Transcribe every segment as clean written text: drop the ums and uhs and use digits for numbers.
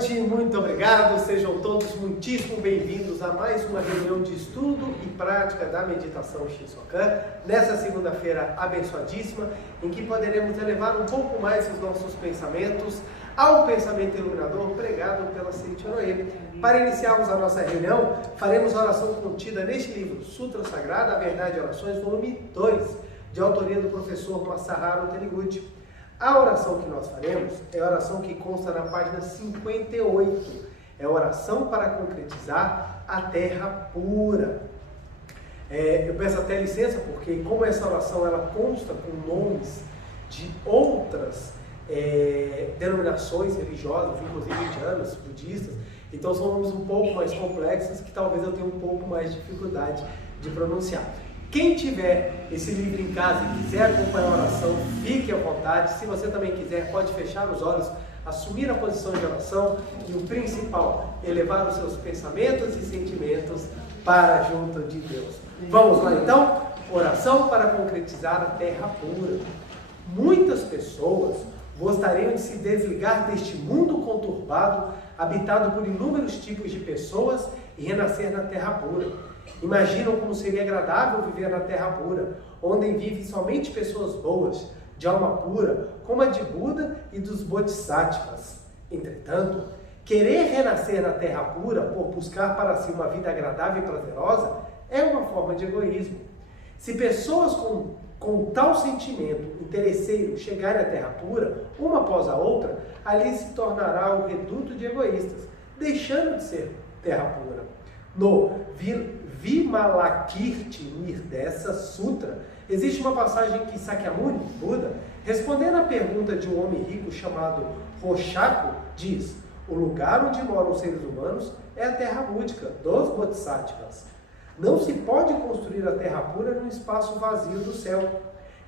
noite, muito obrigado, sejam todos muitíssimo bem-vindos a mais uma reunião de estudo e prática da meditação Shinsokan, nessa segunda-feira abençoadíssima, em que poderemos elevar um pouco mais os nossos pensamentos ao pensamento iluminador pregado pela Seiichi Noe. Para iniciarmos a nossa reunião, faremos a oração contida neste livro, Sutra Sagrada, A Verdade e Orações, volume 2, de autoria do professor Masaharu Taniguchi. A oração que nós faremos é a oração que consta na página 58. É a oração para concretizar a terra pura. Eu peço até licença, porque como essa oração ela consta com nomes de outras denominações religiosas, inclusive indianas, budistas, então são nomes um pouco mais complexos que talvez eu tenha um pouco mais de dificuldade de pronunciar. Quem tiver esse livro em casa e quiser acompanhar a oração, fique à vontade. Se você também quiser, pode fechar os olhos, assumir a posição de oração e o principal, elevar os seus pensamentos e sentimentos para junto de Deus. Vamos lá então? Oração para concretizar a terra pura. Muitas pessoas gostariam de se desligar deste mundo conturbado, habitado por inúmeros tipos de pessoas e renascer na terra pura. Imaginam como seria agradável viver na terra pura, onde vivem somente pessoas boas, de alma pura, como a de Buda e dos Bodhisattvas. Entretanto, querer renascer na terra pura por buscar para si uma vida agradável e prazerosa é uma forma de egoísmo. Se pessoas com tal sentimento interesseiro chegarem à terra pura, uma após a outra, ali se tornará um reduto de egoístas, deixando de ser terra pura. No Vimalakirti Nirdesa Sutra, existe uma passagem que Sakyamuni, Buda, respondendo à pergunta de um homem rico chamado Roshaku, diz: o lugar onde moram os seres humanos é a terra búdica dos Bodhisattvas. Não se pode construir a terra pura num espaço vazio do céu.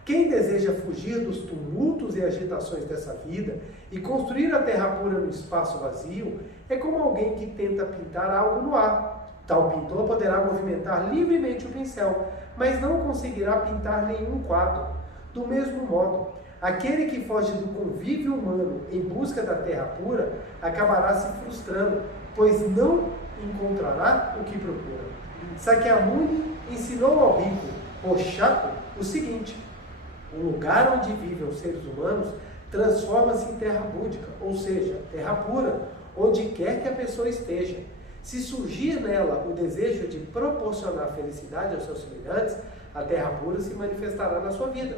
Quem deseja fugir dos tumultos e agitações dessa vida e construir a terra pura no espaço vazio é como alguém que tenta pintar algo no ar. Tal pintor poderá movimentar livremente o pincel, mas não conseguirá pintar nenhum quadro. Do mesmo modo, aquele que foge do convívio humano em busca da terra pura acabará se frustrando, pois não encontrará o que procura. Sakyamuni ensinou ao rico Roshaku o seguinte: o lugar onde vivem os seres humanos transforma-se em terra búdica, ou seja, terra pura, onde quer que a pessoa esteja. Se surgir nela o desejo de proporcionar felicidade aos seus semelhantes, a terra pura se manifestará na sua vida.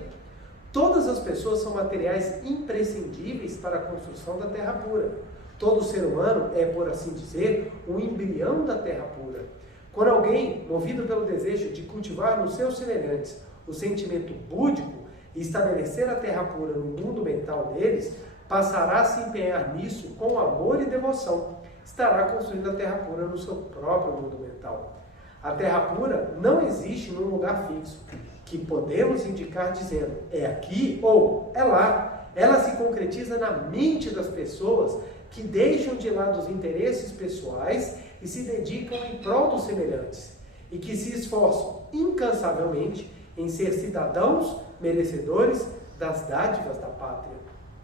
Todas as pessoas são materiais imprescindíveis para a construção da terra pura. Todo ser humano é, por assim dizer, um embrião da terra pura. Quando alguém, movido pelo desejo de cultivar nos seus semelhantes o sentimento búdico e estabelecer a terra pura no mundo mental deles, passará a se empenhar nisso com amor e devoção. Estará construindo a terra pura no seu próprio mundo mental. A terra pura não existe num lugar fixo, que podemos indicar dizendo, é aqui ou é lá. Ela se concretiza na mente das pessoas que deixam de lado os interesses pessoais e se dedicam em prol dos semelhantes, e que se esforçam incansavelmente em ser cidadãos merecedores das dádivas da pátria.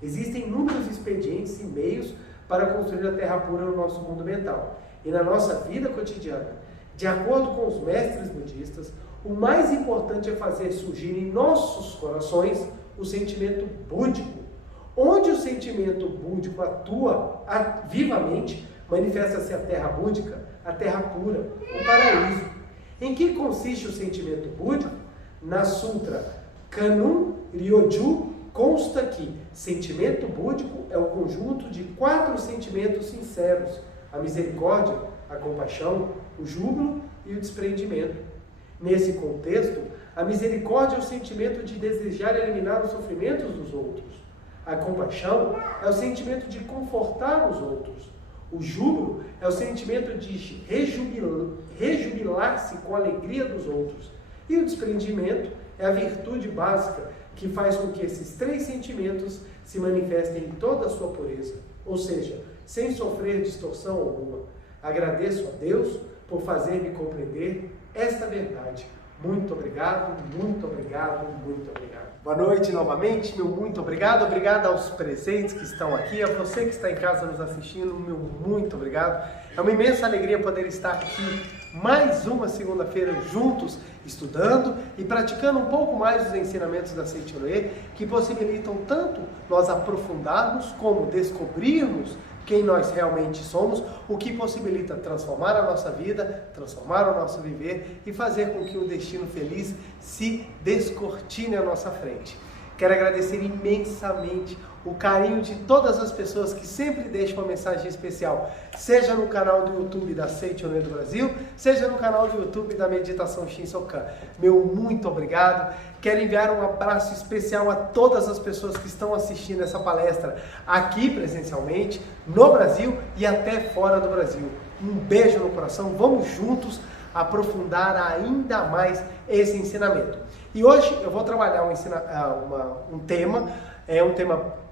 Existem inúmeros expedientes e meios para construir a terra pura no nosso mundo mental e na nossa vida cotidiana. De acordo com os mestres budistas, o mais importante é fazer surgir em nossos corações o sentimento búdico. Onde o sentimento búdico atua vivamente, manifesta-se a terra búdica, a terra pura, o paraíso. Em que consiste o sentimento búdico? Na Sutra Kanun Ryoju consta que sentimento búdico é o conjunto de 4 sentimentos sinceros: a misericórdia, a compaixão, o júbilo e o desprendimento. Nesse contexto, a misericórdia é o sentimento de desejar eliminar os sofrimentos dos outros. A compaixão é o sentimento de confortar os outros. O júbilo é o sentimento de rejubilar-se com a alegria dos outros. E o desprendimento é a virtude básica que faz com que esses 3 sentimentos se manifestem em toda a sua pureza, ou seja, sem sofrer distorção alguma. Agradeço a Deus por fazer-me compreender esta verdade. Muito obrigado, muito obrigado, muito obrigado. Boa noite novamente, meu muito obrigado. Obrigado aos presentes que estão aqui, a você que está em casa nos assistindo, meu muito obrigado. É uma imensa alegria poder estar aqui mais uma segunda-feira juntos, estudando e praticando um pouco mais os ensinamentos da Seichonoye, que possibilitam tanto nós aprofundarmos como descobrirmos quem nós realmente somos, o que possibilita transformar a nossa vida, transformar o nosso viver e fazer com que o destino feliz se descortine à nossa frente. Quero agradecer imensamente o carinho de todas as pessoas que sempre deixam uma mensagem especial, seja no canal do YouTube da Seichonoye do Brasil, seja no canal do YouTube da Meditação Shinsokan. Meu muito obrigado. Quero enviar um abraço especial a todas as pessoas que estão assistindo essa palestra aqui presencialmente, no Brasil e até fora do Brasil. Um beijo no coração, vamos juntos aprofundar ainda mais esse ensinamento. E hoje eu vou trabalhar um tema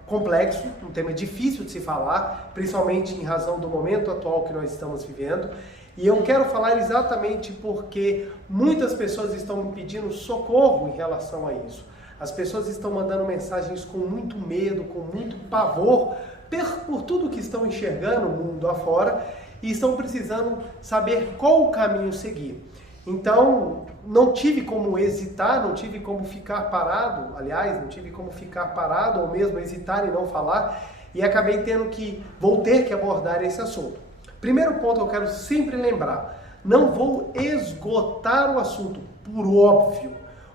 complexo, um tema difícil de se falar, principalmente em razão do momento atual que nós estamos vivendo. E eu quero falar exatamente porque muitas pessoas estão me pedindo socorro em relação a isso. As pessoas estão mandando mensagens com muito medo, com muito pavor, por tudo que estão enxergando no mundo afora e estão precisando saber qual o caminho seguir. Então, não tive como hesitar, não tive como ficar parado, aliás, não tive como ficar parado ou mesmo hesitar em não falar e acabei vou ter que abordar esse assunto. Primeiro ponto que eu quero sempre lembrar, não vou esgotar o assunto, por óbvio.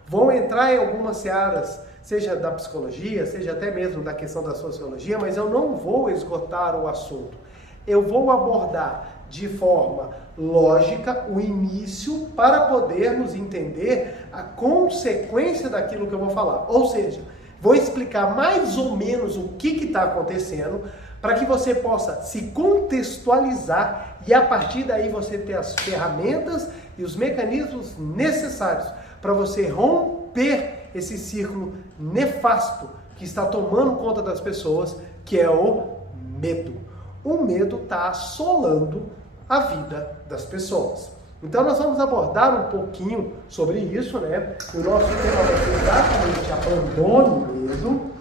Vou entrar em algumas searas, seja da psicologia, seja até mesmo da questão da sociologia, mas eu não vou esgotar o assunto. Eu vou abordar de forma lógica o início para podermos entender a consequência daquilo que eu vou falar. Ou seja, vou explicar mais ou menos o que está acontecendo para que você possa se contextualizar e a partir daí você ter as ferramentas e os mecanismos necessários para você romper esse círculo nefasto que está tomando conta das pessoas, que é o medo. O medo está assolando a vida das pessoas. Então nós vamos abordar um pouquinho sobre isso, né? O nosso tema vai ser exatamente abandone o medo,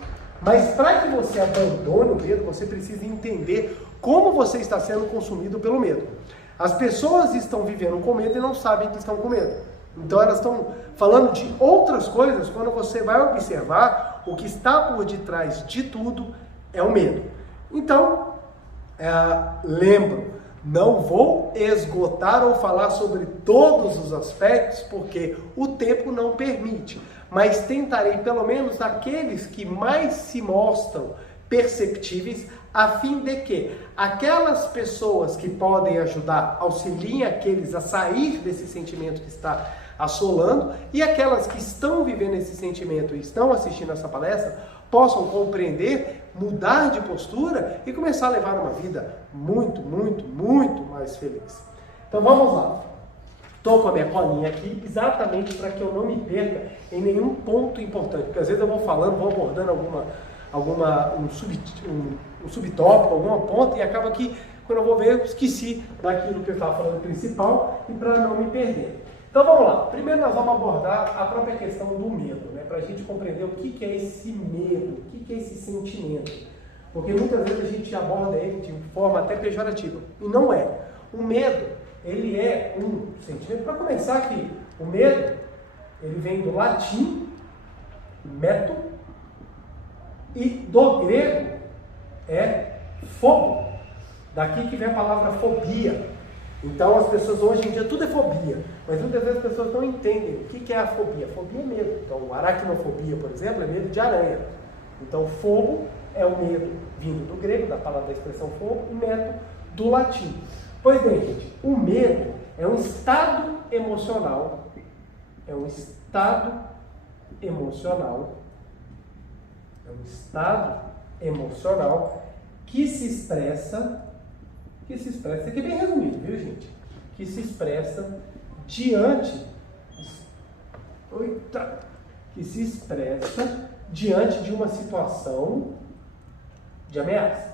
mas para que você abandone o medo, você precisa entender como você está sendo consumido pelo medo. As pessoas estão vivendo com medo e não sabem que estão com medo. Então elas estão falando de outras coisas, quando você vai observar, o que está por detrás de tudo é o medo. Então, lembro, não vou esgotar ou falar sobre todos os aspectos, porque o tempo não permite, mas tentarei pelo menos aqueles que mais se mostram perceptíveis, a fim de que aquelas pessoas que podem ajudar, auxiliem aqueles a sair desse sentimento que está assolando, e aquelas que estão vivendo esse sentimento e estão assistindo essa palestra, possam compreender, mudar de postura e começar a levar uma vida muito, muito, muito mais feliz. Então vamos lá. Estou com a minha colinha aqui exatamente para que eu não me perca em nenhum ponto importante, porque às vezes eu vou falando, vou abordando um subtópico, alguma ponta, e acaba que quando eu vou ver eu esqueci daquilo que eu estava falando principal e para não me perder. Então vamos lá, primeiro nós vamos abordar a própria questão do medo, né? Para a gente compreender o que é esse medo, o que é esse sentimento. Porque muitas vezes a gente aborda ele de forma até pejorativa, e não é. O medo, ele é um sentimento, para começar aqui, o medo, ele vem do latim, meto, e do grego é fobo, daqui que vem a palavra fobia. Então as pessoas hoje em dia tudo é fobia, mas muitas vezes as pessoas não entendem o que é a fobia. Fobia é medo. Então aracnofobia, por exemplo, é medo de aranha. Então fobo é o medo vindo do grego, da palavra da expressão fobo, e meto do latim. Pois bem, gente, o medo é um estado emocional, que se expressa, isso aqui é bem resumido, viu, gente? Que se expressa diante de uma situação de ameaça.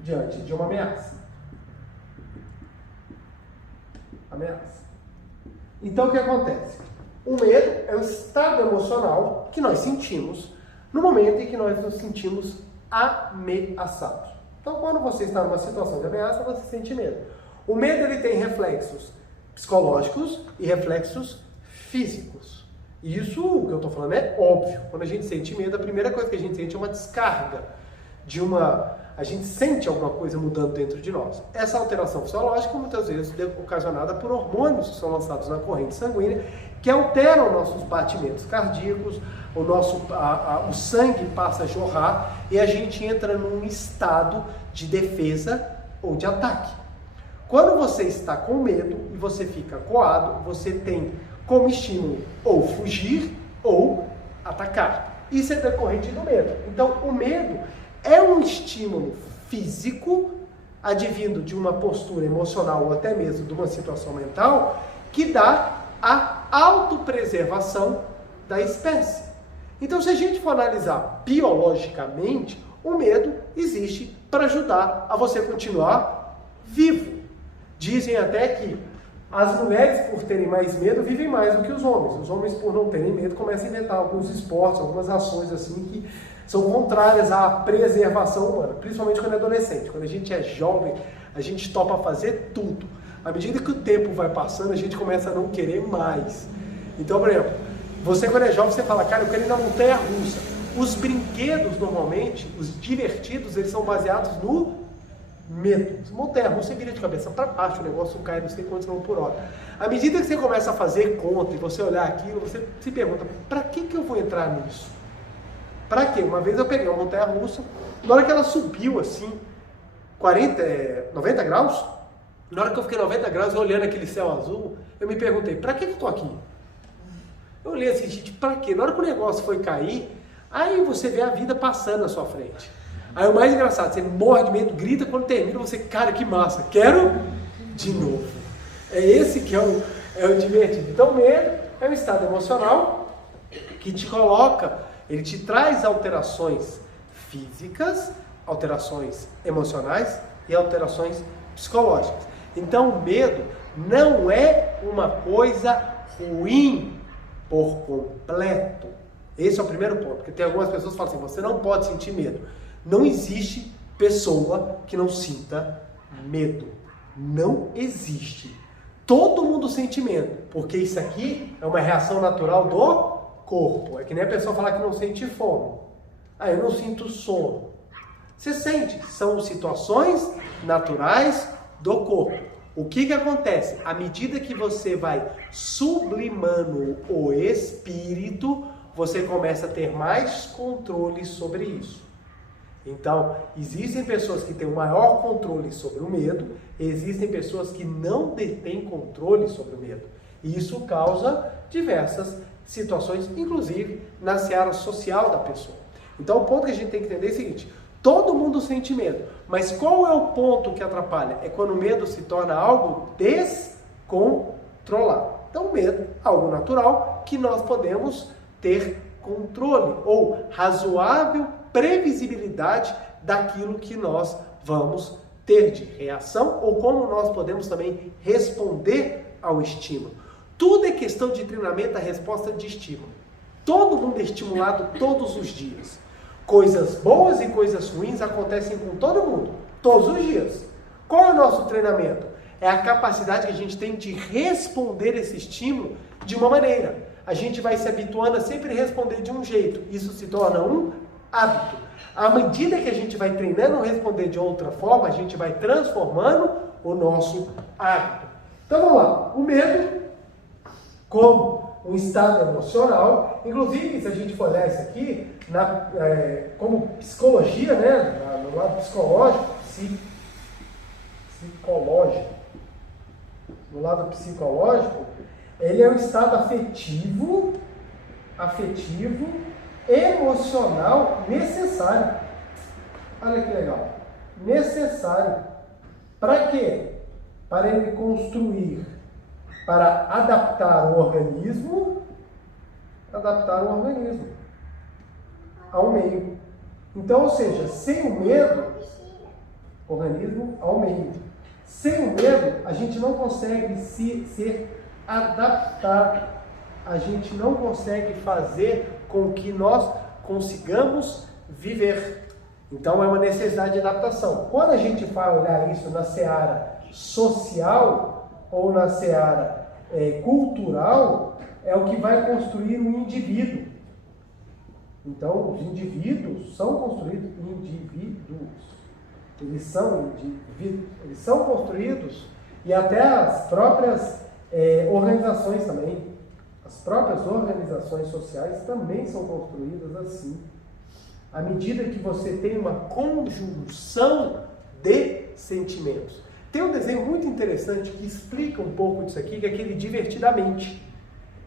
Diante de uma ameaça. Então o que acontece? O medo é o estado emocional que nós sentimos no momento em que nós nos sentimos ameaçados. Então quando você está numa situação de ameaça, você sente medo. O medo ele tem reflexos psicológicos e reflexos físicos. Isso, o que eu estou falando, é óbvio. Quando a gente sente medo, a primeira coisa que a gente sente é uma descarga a gente sente alguma coisa mudando dentro de nós. Essa alteração fisiológica, muitas vezes, é ocasionada por hormônios que são lançados na corrente sanguínea, que alteram nossos batimentos cardíacos, o sangue passa a jorrar e a gente entra num estado de defesa ou de ataque. Quando você está com medo e você fica coado, você tem como estímulo ou fugir ou atacar. Isso é decorrente do medo. Então, o medo é um estímulo físico, advindo de uma postura emocional ou até mesmo de uma situação mental, que dá a autopreservação da espécie. Então, se a gente for analisar biologicamente, o medo existe para ajudar a você continuar vivo. Dizem até que as mulheres, por terem mais medo, vivem mais do que os homens. Os homens, por não terem medo, começam a inventar alguns esportes, algumas ações assim que são contrárias à preservação humana, principalmente quando é adolescente. Quando a gente é jovem, a gente topa fazer tudo. À medida que o tempo vai passando, a gente começa a não querer mais. Então, por exemplo, você quando é jovem, você fala, cara, eu quero ir na montanha-russa. Os brinquedos, normalmente, os divertidos, eles são baseados no medo. Montanha-russa, você vira de cabeça para baixo, o negócio cai não sei quantos km por hora. À medida que você começa a fazer conta e você olhar aquilo, você se pergunta, para que eu vou entrar nisso? Para quê? Uma vez eu peguei uma montanha-russa, na hora que ela subiu assim, 90 graus, na hora que eu fiquei 90 graus olhando aquele céu azul, eu me perguntei, para que eu tô aqui? Eu olhei assim, gente, para quê? Na hora que o negócio foi cair, aí você vê a vida passando na sua frente. Aí o mais engraçado, você morre de medo, grita quando termina, você, cara, que massa, quero de novo. É esse que é o divertido. Então, medo é um estado emocional que te coloca, ele te traz alterações físicas, alterações emocionais e alterações psicológicas. Então, o medo não é uma coisa ruim por completo. Esse é o primeiro ponto, porque tem algumas pessoas que falam assim, você não pode sentir medo. Não existe pessoa que não sinta medo. Não existe. Todo mundo sente medo, porque isso aqui é uma reação natural do corpo. É que nem a pessoa falar que não sente fome. Ah, eu não sinto sono. Você sente, são situações naturais do corpo. O que acontece? À medida que você vai sublimando o espírito, você começa a ter mais controle sobre isso. Então, existem pessoas que têm o maior controle sobre o medo, existem pessoas que não detêm controle sobre o medo. E isso causa diversas situações, inclusive na seara social da pessoa. Então, o ponto que a gente tem que entender é o seguinte, todo mundo sente medo, mas qual é o ponto que atrapalha? É quando o medo se torna algo descontrolado. Então, o medo é algo natural que nós podemos ter controle ou razoável previsibilidade daquilo que nós vamos ter de reação ou como nós podemos também responder ao estímulo. Tudo é questão de treinamento, a resposta de estímulo. Todo mundo é estimulado todos os dias. Coisas boas e coisas ruins acontecem com todo mundo, todos os dias. Qual é o nosso treinamento? É a capacidade que a gente tem de responder esse estímulo de uma maneira. A gente vai se habituando a sempre responder de um jeito. Isso se torna um hábito. À medida que a gente vai treinando a responder de outra forma, a gente vai transformando o nosso hábito. Então vamos lá. O medo, como um estado emocional, inclusive se a gente for olhar isso aqui, como psicologia, né, no lado psicológico, no lado psicológico, ele é um estado afetivo, emocional necessário. Olha que legal. Necessário. Para quê? Para ele construir, para adaptar o organismo ao meio. Então, ou seja, sem o medo, organismo ao meio. Sem o medo, a gente não consegue ser adaptar, a gente não consegue fazer com que nós consigamos viver. Então é uma necessidade de adaptação. Quando a gente vai olhar isso na seara social ou na seara cultural, é o que vai construir um indivíduo. Então, os indivíduos são construídos indivíduos. Eles são construídos, e até as próprias organizações também. As próprias organizações sociais também são construídas assim. À medida que você tem uma conjunção de sentimentos. Tem um desenho muito interessante que explica um pouco disso aqui, que é aquele Divertidamente.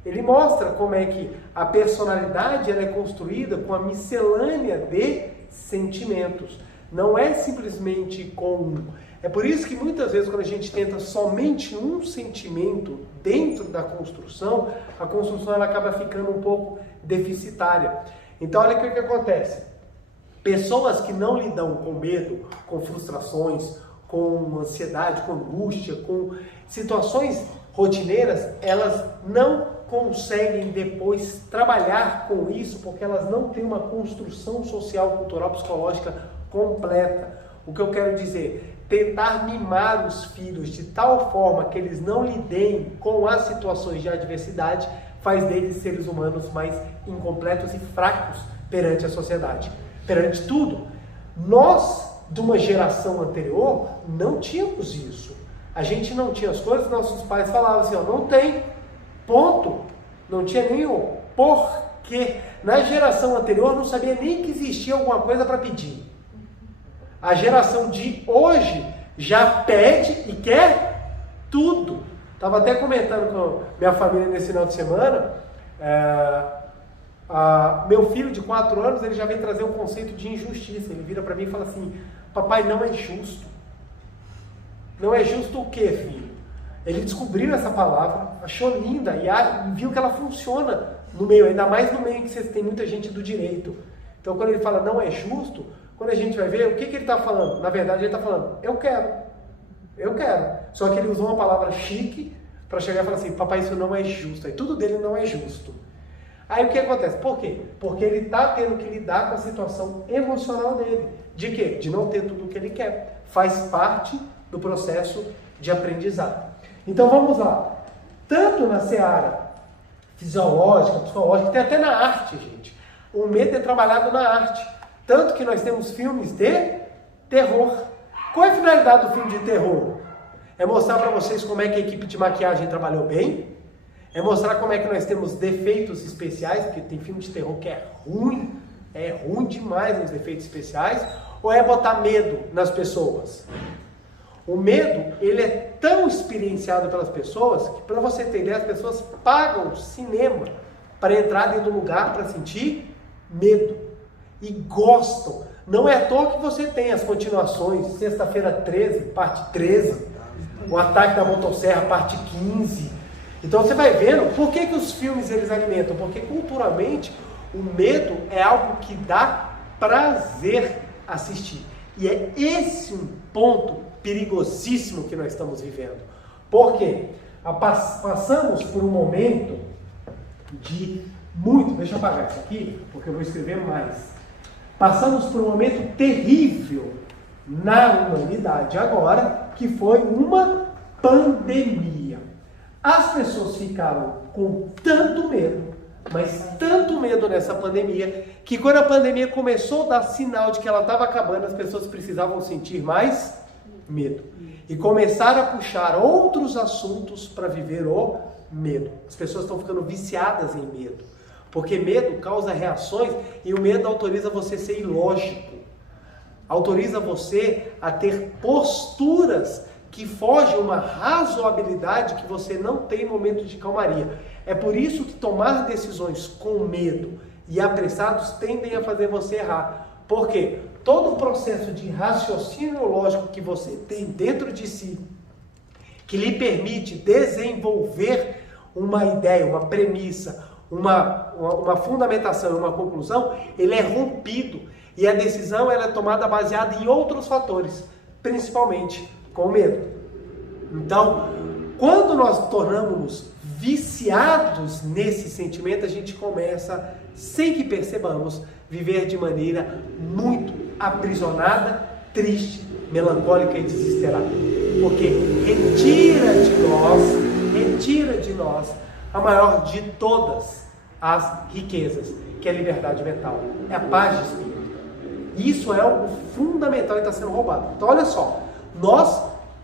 Ele mostra como é que a personalidade ela é construída com a miscelânea de sentimentos. Não é simplesmente com um. É por isso que muitas vezes quando a gente tenta somente um sentimento dentro da construção, a construção ela acaba ficando um pouco deficitária. Então olha o que acontece. Pessoas que não lidam com medo, com frustrações, com ansiedade, com angústia, com situações rotineiras, elas não conseguem depois trabalhar com isso porque elas não têm uma construção social, cultural, psicológica completa. O que eu quero dizer? Tentar mimar os filhos de tal forma que eles não lidem com as situações de adversidade faz deles seres humanos mais incompletos e fracos perante a sociedade. Perante tudo. Nós, de uma geração anterior, não tínhamos isso. A gente não tinha as coisas, nossos pais falavam assim, ó, não tem, ponto. Não tinha nem o porquê. Na geração anterior não sabia nem que existia alguma coisa para pedir. A geração de hoje já pede e quer tudo. Estava até comentando com minha família nesse final de semana, meu filho de 4 anos, ele já vem trazer um conceito de injustiça. Ele vira para mim e fala assim, papai, não é justo. Não é justo o quê, filho? Ele descobriu essa palavra, achou linda e viu que ela funciona no meio, ainda mais no meio em que vocês têm muita gente do direito. Então quando ele fala não é justo, quando a gente vai ver, o que ele está falando? Na verdade ele está falando, eu quero. Só que ele usou uma palavra chique para chegar e falar assim, papai, isso não é justo. Aí tudo dele não é justo. Aí o que acontece? Por quê? Porque ele está tendo que lidar com a situação emocional dele. De quê? De não ter tudo o que ele quer. Faz parte do processo de aprendizado. Então vamos lá. Tanto na seara fisiológica, psicológica, tem até na arte, gente. O medo é trabalhado na arte. Tanto que nós temos filmes de terror. Qual é a finalidade do filme de terror? É mostrar para vocês como é que a equipe de maquiagem trabalhou bem. É mostrar como é que nós temos defeitos especiais, porque tem filme de terror que é ruim demais os defeitos especiais. Ou é botar medo nas pessoas? O medo, ele é tão experienciado pelas pessoas que, para você ter ideia, as pessoas pagam cinema para entrar dentro do lugar para sentir medo. E gostam. Não é à toa que você tem as continuações, Sexta-feira 13, parte 13, o Ataque da Motosserra, parte 15. Então você vai vendo, por que os filmes eles alimentam? Porque culturalmente o medo é algo que dá prazer assistir. E é esse um ponto perigosíssimo que nós estamos vivendo. Por quê? Passamos por um momento de muito... Deixa eu apagar isso aqui, porque eu vou escrever mais. Passamos por um momento terrível na humanidade agora, que foi uma pandemia. As pessoas ficaram com tanto medo, mas tanto medo nessa pandemia, que quando a pandemia começou a dar sinal de que ela estava acabando, as pessoas precisavam sentir mais medo. E começaram a puxar outros assuntos para viver o medo. As pessoas estão ficando viciadas em medo. Porque medo causa reações e o medo autoriza você a ser ilógico. Autoriza você a ter posturas que fogem uma razoabilidade que você não tem em momentos de calmaria. É por isso que tomar decisões com medo e apressados tendem a fazer você errar. Por quê? Todo o processo de raciocínio lógico que você tem dentro de si, que lhe permite desenvolver uma ideia, uma premissa, uma fundamentação, uma conclusão, ele é rompido. E a decisão ela é tomada baseada em outros fatores, principalmente com o medo. Então, quando nós tornamos viciados nesse sentimento, a gente começa, sem que percebamos, viver de maneira muito aprisionada, triste, melancólica e desesperada. Porque retira de nós a maior de todas as riquezas, que é a liberdade mental, é a paz de espírito. Isso é o fundamental e está sendo roubado. Então olha só, nós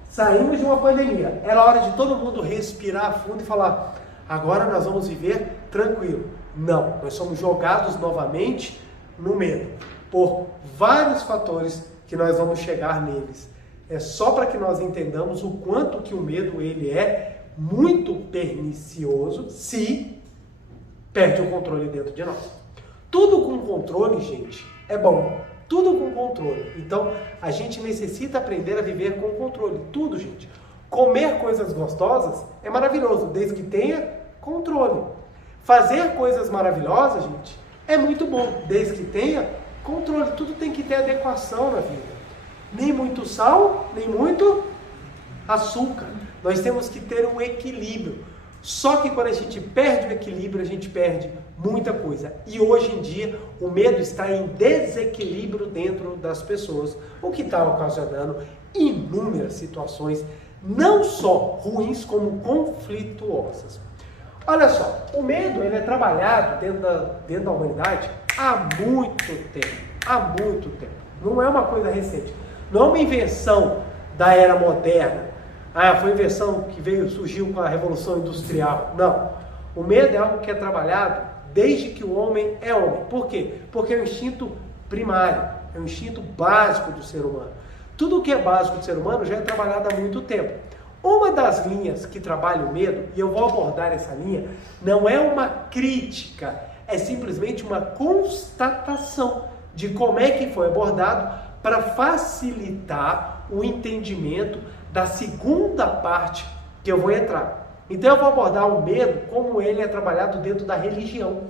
saímos de uma pandemia, era hora de todo mundo respirar fundo e falar, agora nós vamos viver tranquilo. Não, nós somos jogados novamente no medo, por vários fatores que nós vamos chegar neles. É só para que nós entendamos o quanto que o medo ele é muito pernicioso se perde o controle dentro de nós. Tudo com controle, gente, é bom. Tudo com controle. Então, a gente necessita aprender a viver com controle. Tudo, gente. Comer coisas gostosas é maravilhoso, desde que tenha controle. Fazer coisas maravilhosas, gente, é muito bom, desde que tenha controle. Tudo tem que ter adequação na vida. Nem muito sal, nem muito açúcar. Nós temos que ter um equilíbrio. Só que quando a gente perde o equilíbrio, a gente perde muita coisa. E hoje em dia, o medo está em desequilíbrio dentro das pessoas, o que está ocasionando inúmeras situações, não só ruins, como conflituosas. Olha só, o medo ele é trabalhado dentro da humanidade há muito tempo. Há muito tempo. Não é uma coisa recente. Não é uma invenção da era moderna. Foi uma invenção que surgiu com a Revolução Industrial. Não. O medo é algo que é trabalhado desde que o homem é homem. Por quê? Porque é um instinto primário, é um instinto básico do ser humano. Tudo que é básico do ser humano já é trabalhado há muito tempo. Uma das linhas que trabalha o medo, e eu vou abordar essa linha, não é uma crítica, é simplesmente uma constatação de como é que foi abordado para facilitar o entendimento da segunda parte que eu vou entrar. Então eu vou abordar o medo como ele é trabalhado dentro da religião.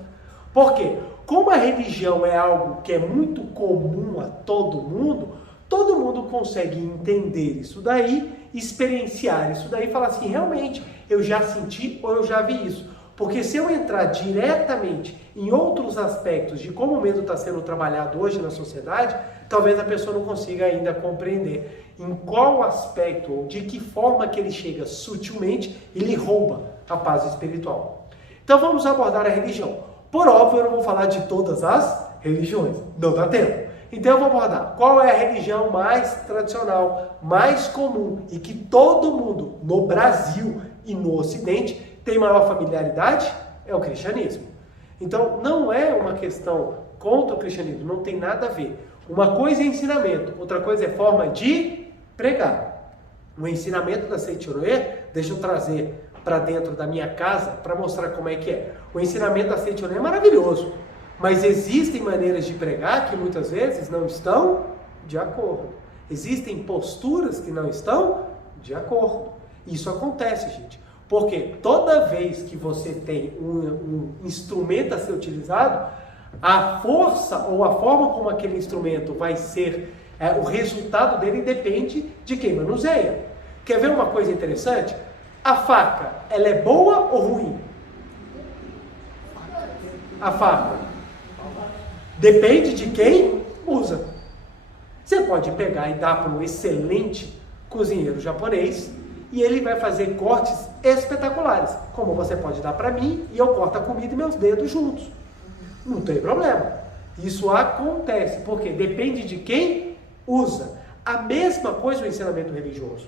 Por quê? Como a religião é algo que é muito comum a todo mundo consegue entender isso daí, experienciar isso daí e falar assim, realmente, eu já senti ou eu já vi isso. Porque se eu entrar diretamente em outros aspectos de como o medo está sendo trabalhado hoje na sociedade, talvez a pessoa não consiga ainda compreender em qual aspecto ou de que forma que ele chega sutilmente, ele rouba a paz espiritual. Então vamos abordar a religião. Por óbvio, eu não vou falar de todas as religiões, não dá tempo. Então eu vou abordar qual é a religião mais tradicional, mais comum e que todo mundo no Brasil e no Ocidente tem maior familiaridade, é o cristianismo. Então não é uma questão contra o cristianismo, não tem nada a ver. Uma coisa é ensinamento, outra coisa é forma de pregar. O ensinamento da Seichonoye, deixa eu trazer para dentro da minha casa para mostrar como é que é. O ensinamento da Seichonoye é maravilhoso, mas existem maneiras de pregar que muitas vezes não estão de acordo. Existem posturas que não estão de acordo. Isso acontece, gente. Porque toda vez que você tem um instrumento a ser utilizado, a força ou a forma como aquele instrumento vai ser, o resultado dele depende de quem manuseia. Quer ver uma coisa interessante? A faca, ela é boa ou ruim? A faca depende de quem usa. Você pode pegar e dar para um excelente cozinheiro japonês e ele vai fazer cortes espetaculares, como você pode dar para mim e eu corto a comida e meus dedos juntos. Não tem problema. Isso acontece, porque depende de quem usa. A mesma coisa o ensinamento religioso.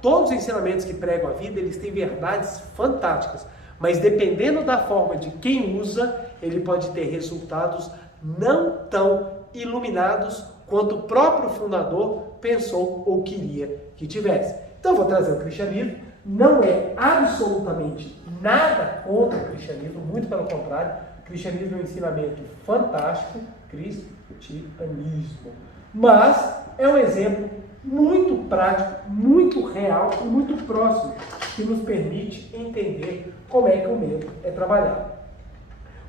Todos os ensinamentos que pregam a vida, eles têm verdades fantásticas, mas dependendo da forma de quem usa, ele pode ter resultados não tão iluminados quanto o próprio fundador pensou ou queria que tivesse. Então vou trazer o cristianismo, não é absolutamente nada contra o cristianismo, muito pelo contrário, o cristianismo é um ensinamento fantástico, cristianismo, mas é um exemplo muito prático, muito real e muito próximo, que nos permite entender como é que o medo é trabalhado.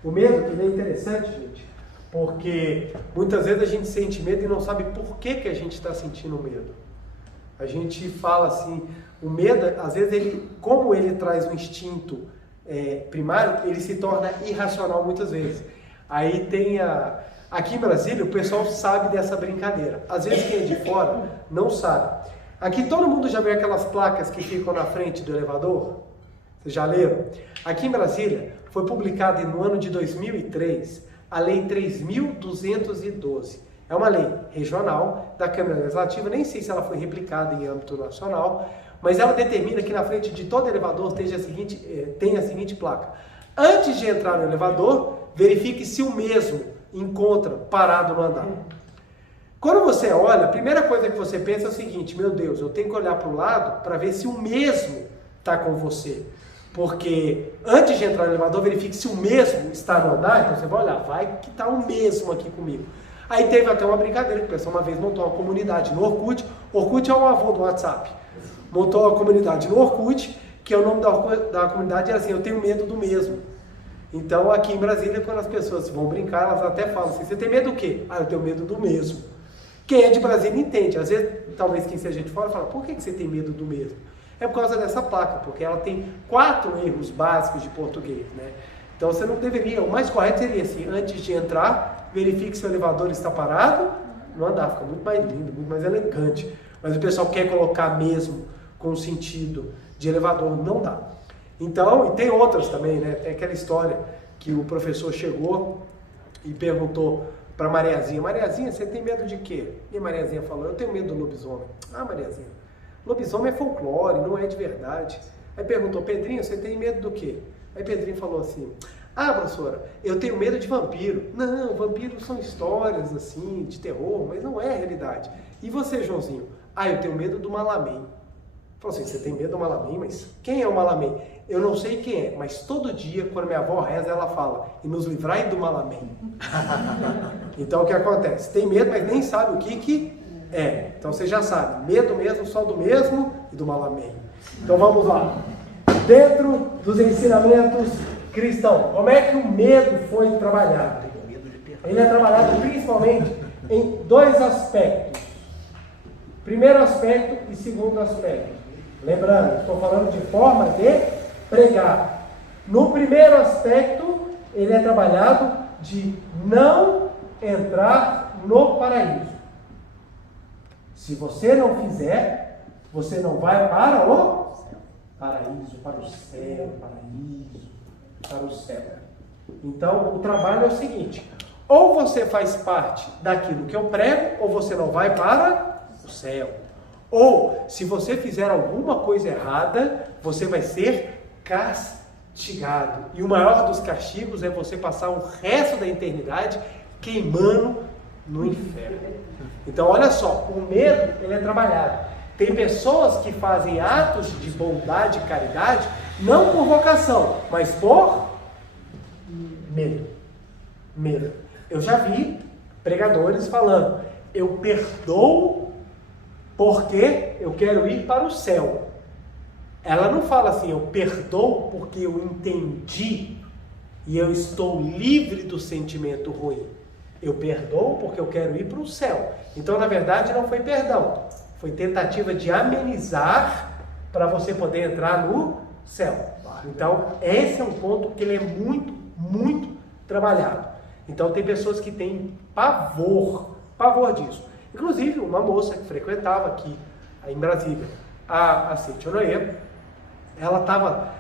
O medo ele é interessante, gente, porque muitas vezes a gente sente medo e não sabe por que a gente está sentindo medo. A gente fala assim, o medo, às vezes, como ele traz um instinto primário, ele se torna irracional muitas vezes. Aí aqui em Brasília, o pessoal sabe dessa brincadeira. Às vezes quem é de fora não sabe. Aqui todo mundo já viu aquelas placas que ficam na frente do elevador? Vocês já leram? Aqui em Brasília, foi publicada no ano de 2003 a Lei 3.212. É uma lei regional da Câmara Legislativa, nem sei se ela foi replicada em âmbito nacional, mas ela determina que na frente de todo elevador tenha a seguinte placa. Antes de entrar no elevador, verifique se o mesmo encontra parado no andar. Quando você olha, a primeira coisa que você pensa é o seguinte: meu Deus, eu tenho que olhar para o lado para ver se o mesmo está com você. Porque antes de entrar no elevador, verifique se o mesmo está no andar. Então você vai olhar, vai que está o mesmo aqui comigo. Aí teve até uma brincadeira, que o pessoal uma vez montou uma comunidade no Orkut. Orkut é o avô do WhatsApp. Montou uma comunidade no Orkut, que o nome da comunidade era assim: eu tenho medo do mesmo. Então aqui em Brasília, quando as pessoas vão brincar, elas até falam assim: você tem medo do quê? Ah, eu tenho medo do mesmo. Quem é de Brasília entende. Às vezes, talvez quem seja de fora fala: por que você tem medo do mesmo? É por causa dessa placa, porque ela tem 4 erros básicos de português, né? Então você não deveria, o mais correto seria assim: antes de entrar, verifique se o elevador está parado no andar. Fica muito mais lindo, muito mais elegante. Mas o pessoal quer colocar mesmo com sentido de elevador, não dá. Então, e tem outras também, né? Tem aquela história que o professor chegou e perguntou para Mariazinha: Mariazinha, você tem medo de quê? E a Mariazinha falou: eu tenho medo do lobisomem. Ah, Mariazinha, lobisomem é folclore, não é de verdade. Aí perguntou: Pedrinho, você tem medo do quê? Aí Pedrinho falou assim: ah, professora, eu tenho medo de vampiro. Não, vampiros são histórias assim, de terror, mas não é a realidade. E você, Joãozinho? Ah, eu tenho medo do Malamém. Falou assim: você tem medo do Malamém? Mas quem é o Malamém? Eu não sei quem é, mas todo dia, quando minha avó reza, ela fala: e nos livrai do Malamém. Então o que acontece? Tem medo, mas nem sabe o que é. Então você já sabe: medo mesmo, só do mesmo e do Malamém. Então vamos lá. Dentro dos ensinamentos cristãos, como é que o medo foi trabalhado? Ele é trabalhado principalmente em 2 aspectos. Primeiro aspecto e segundo aspecto. Lembrando, estou falando de forma de pregar. No primeiro aspecto, ele é trabalhado de não entrar no paraíso. Se você não fizer, você não vai para o paraíso, para o céu, paraíso, para o céu. Então, o trabalho é o seguinte: ou você faz parte daquilo que eu prego, ou você não vai para o céu. Ou, se você fizer alguma coisa errada, você vai ser castigado. E o maior dos castigos é você passar o resto da eternidade queimando no inferno. Então, olha só, o medo, ele é trabalhado. Tem pessoas que fazem atos de bondade e caridade, não por vocação, mas por medo. Medo. Eu já vi pregadores falando: eu perdoo porque eu quero ir para o céu. Ela não fala assim: eu perdoo porque eu entendi e eu estou livre do sentimento ruim. Eu perdoo porque eu quero ir para o céu. Então, na verdade, não foi perdão. Foi tentativa de amenizar para você poder entrar no céu. Então, esse é um ponto que ele é muito, muito trabalhado. Então, tem pessoas que têm pavor disso. Inclusive, uma moça que frequentava aqui em Brasília, a Cíntia Noia, ela estava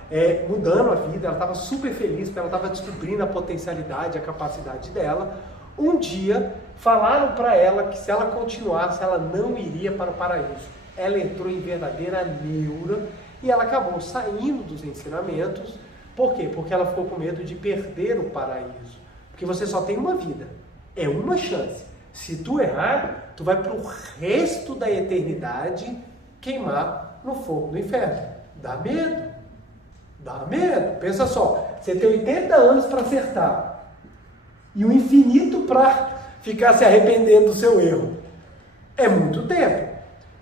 mudando a vida, ela estava super feliz, porque ela estava descobrindo a potencialidade, a capacidade dela. Um dia, falaram para ela que se ela continuasse, ela não iria para o paraíso. Ela entrou em verdadeira neura e ela acabou saindo dos ensinamentos. Por quê? Porque ela ficou com medo de perder o paraíso. Porque você só tem uma vida, é uma chance. Se tu errar, tu vai para o resto da eternidade queimar no fogo do inferno. Dá medo. Dá medo. Pensa só, você tem 80 anos para acertar e o infinito para ficar se arrependendo do seu erro. É muito tempo.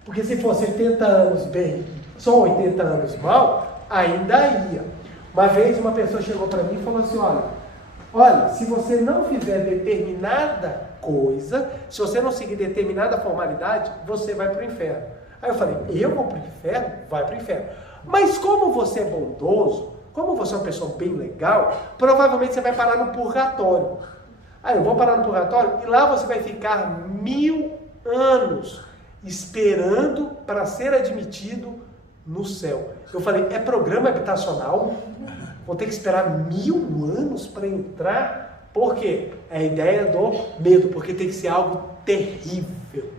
Porque se fosse 80 anos bem, só 80 anos mal, ainda ia. Uma vez uma pessoa chegou para mim e falou assim: olha, se você não fizer determinada coisa, se você não seguir determinada formalidade, você vai para o inferno. Aí eu falei, eu vou para o inferno? Vai para o inferno. Mas como você é bondoso, como você é uma pessoa bem legal, provavelmente você vai parar no purgatório. Aí eu vou parar no purgatório e lá você vai ficar 1000 anos esperando para ser admitido no céu. Eu falei, é programa habitacional? Vou ter que esperar 1000 anos para entrar? Por quê? É a ideia do medo, porque tem que ser algo terrível.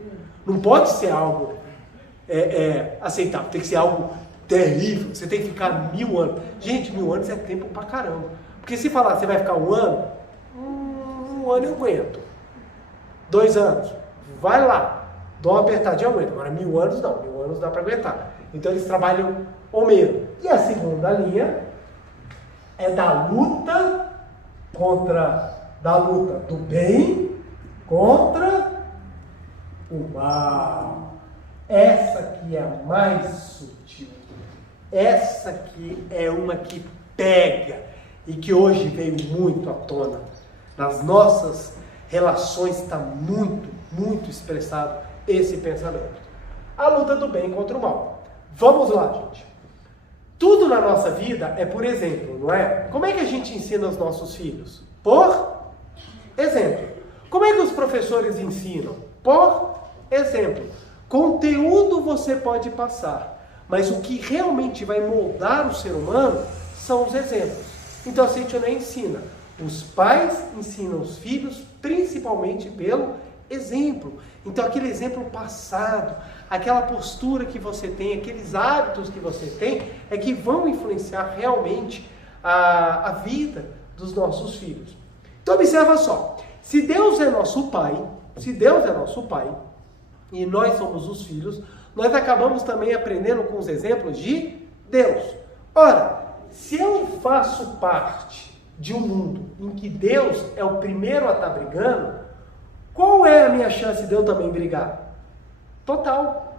Não pode ser algo aceitável, tem que ser algo terrível. Você tem que ficar 1000 anos. Gente, 1000 anos é tempo pra caramba. Porque se falar, você vai ficar um ano eu aguento. 2 anos, vai lá, dá uma apertadinha, eu aguento. Agora 1000 anos não, 1000 anos dá para aguentar. Então eles trabalham o medo. E a segunda linha é da luta do bem contra o mal. Essa aqui é a mais sutil. Essa aqui é uma que pega e que hoje veio muito à tona. Nas nossas relações está muito, muito expressado esse pensamento. A luta do bem contra o mal. Vamos lá, gente. Tudo na nossa vida é por exemplo, não é? Como é que a gente ensina os nossos filhos? Por exemplo. Como é que os professores ensinam? Por exemplo. Conteúdo você pode passar, mas o que realmente vai moldar o ser humano são os exemplos. Então assim a gente não ensina. Os pais ensinam os filhos principalmente pelo exemplo. Então aquele exemplo passado, aquela postura que você tem, aqueles hábitos que você tem, é que vão influenciar realmente a vida dos nossos filhos. Então observa só, se Deus é nosso pai, e nós somos os filhos, nós acabamos também aprendendo com os exemplos de Deus. Ora, se eu faço parte de um mundo em que Deus é o primeiro a estar brigando, qual é a minha chance de eu também brigar? Total.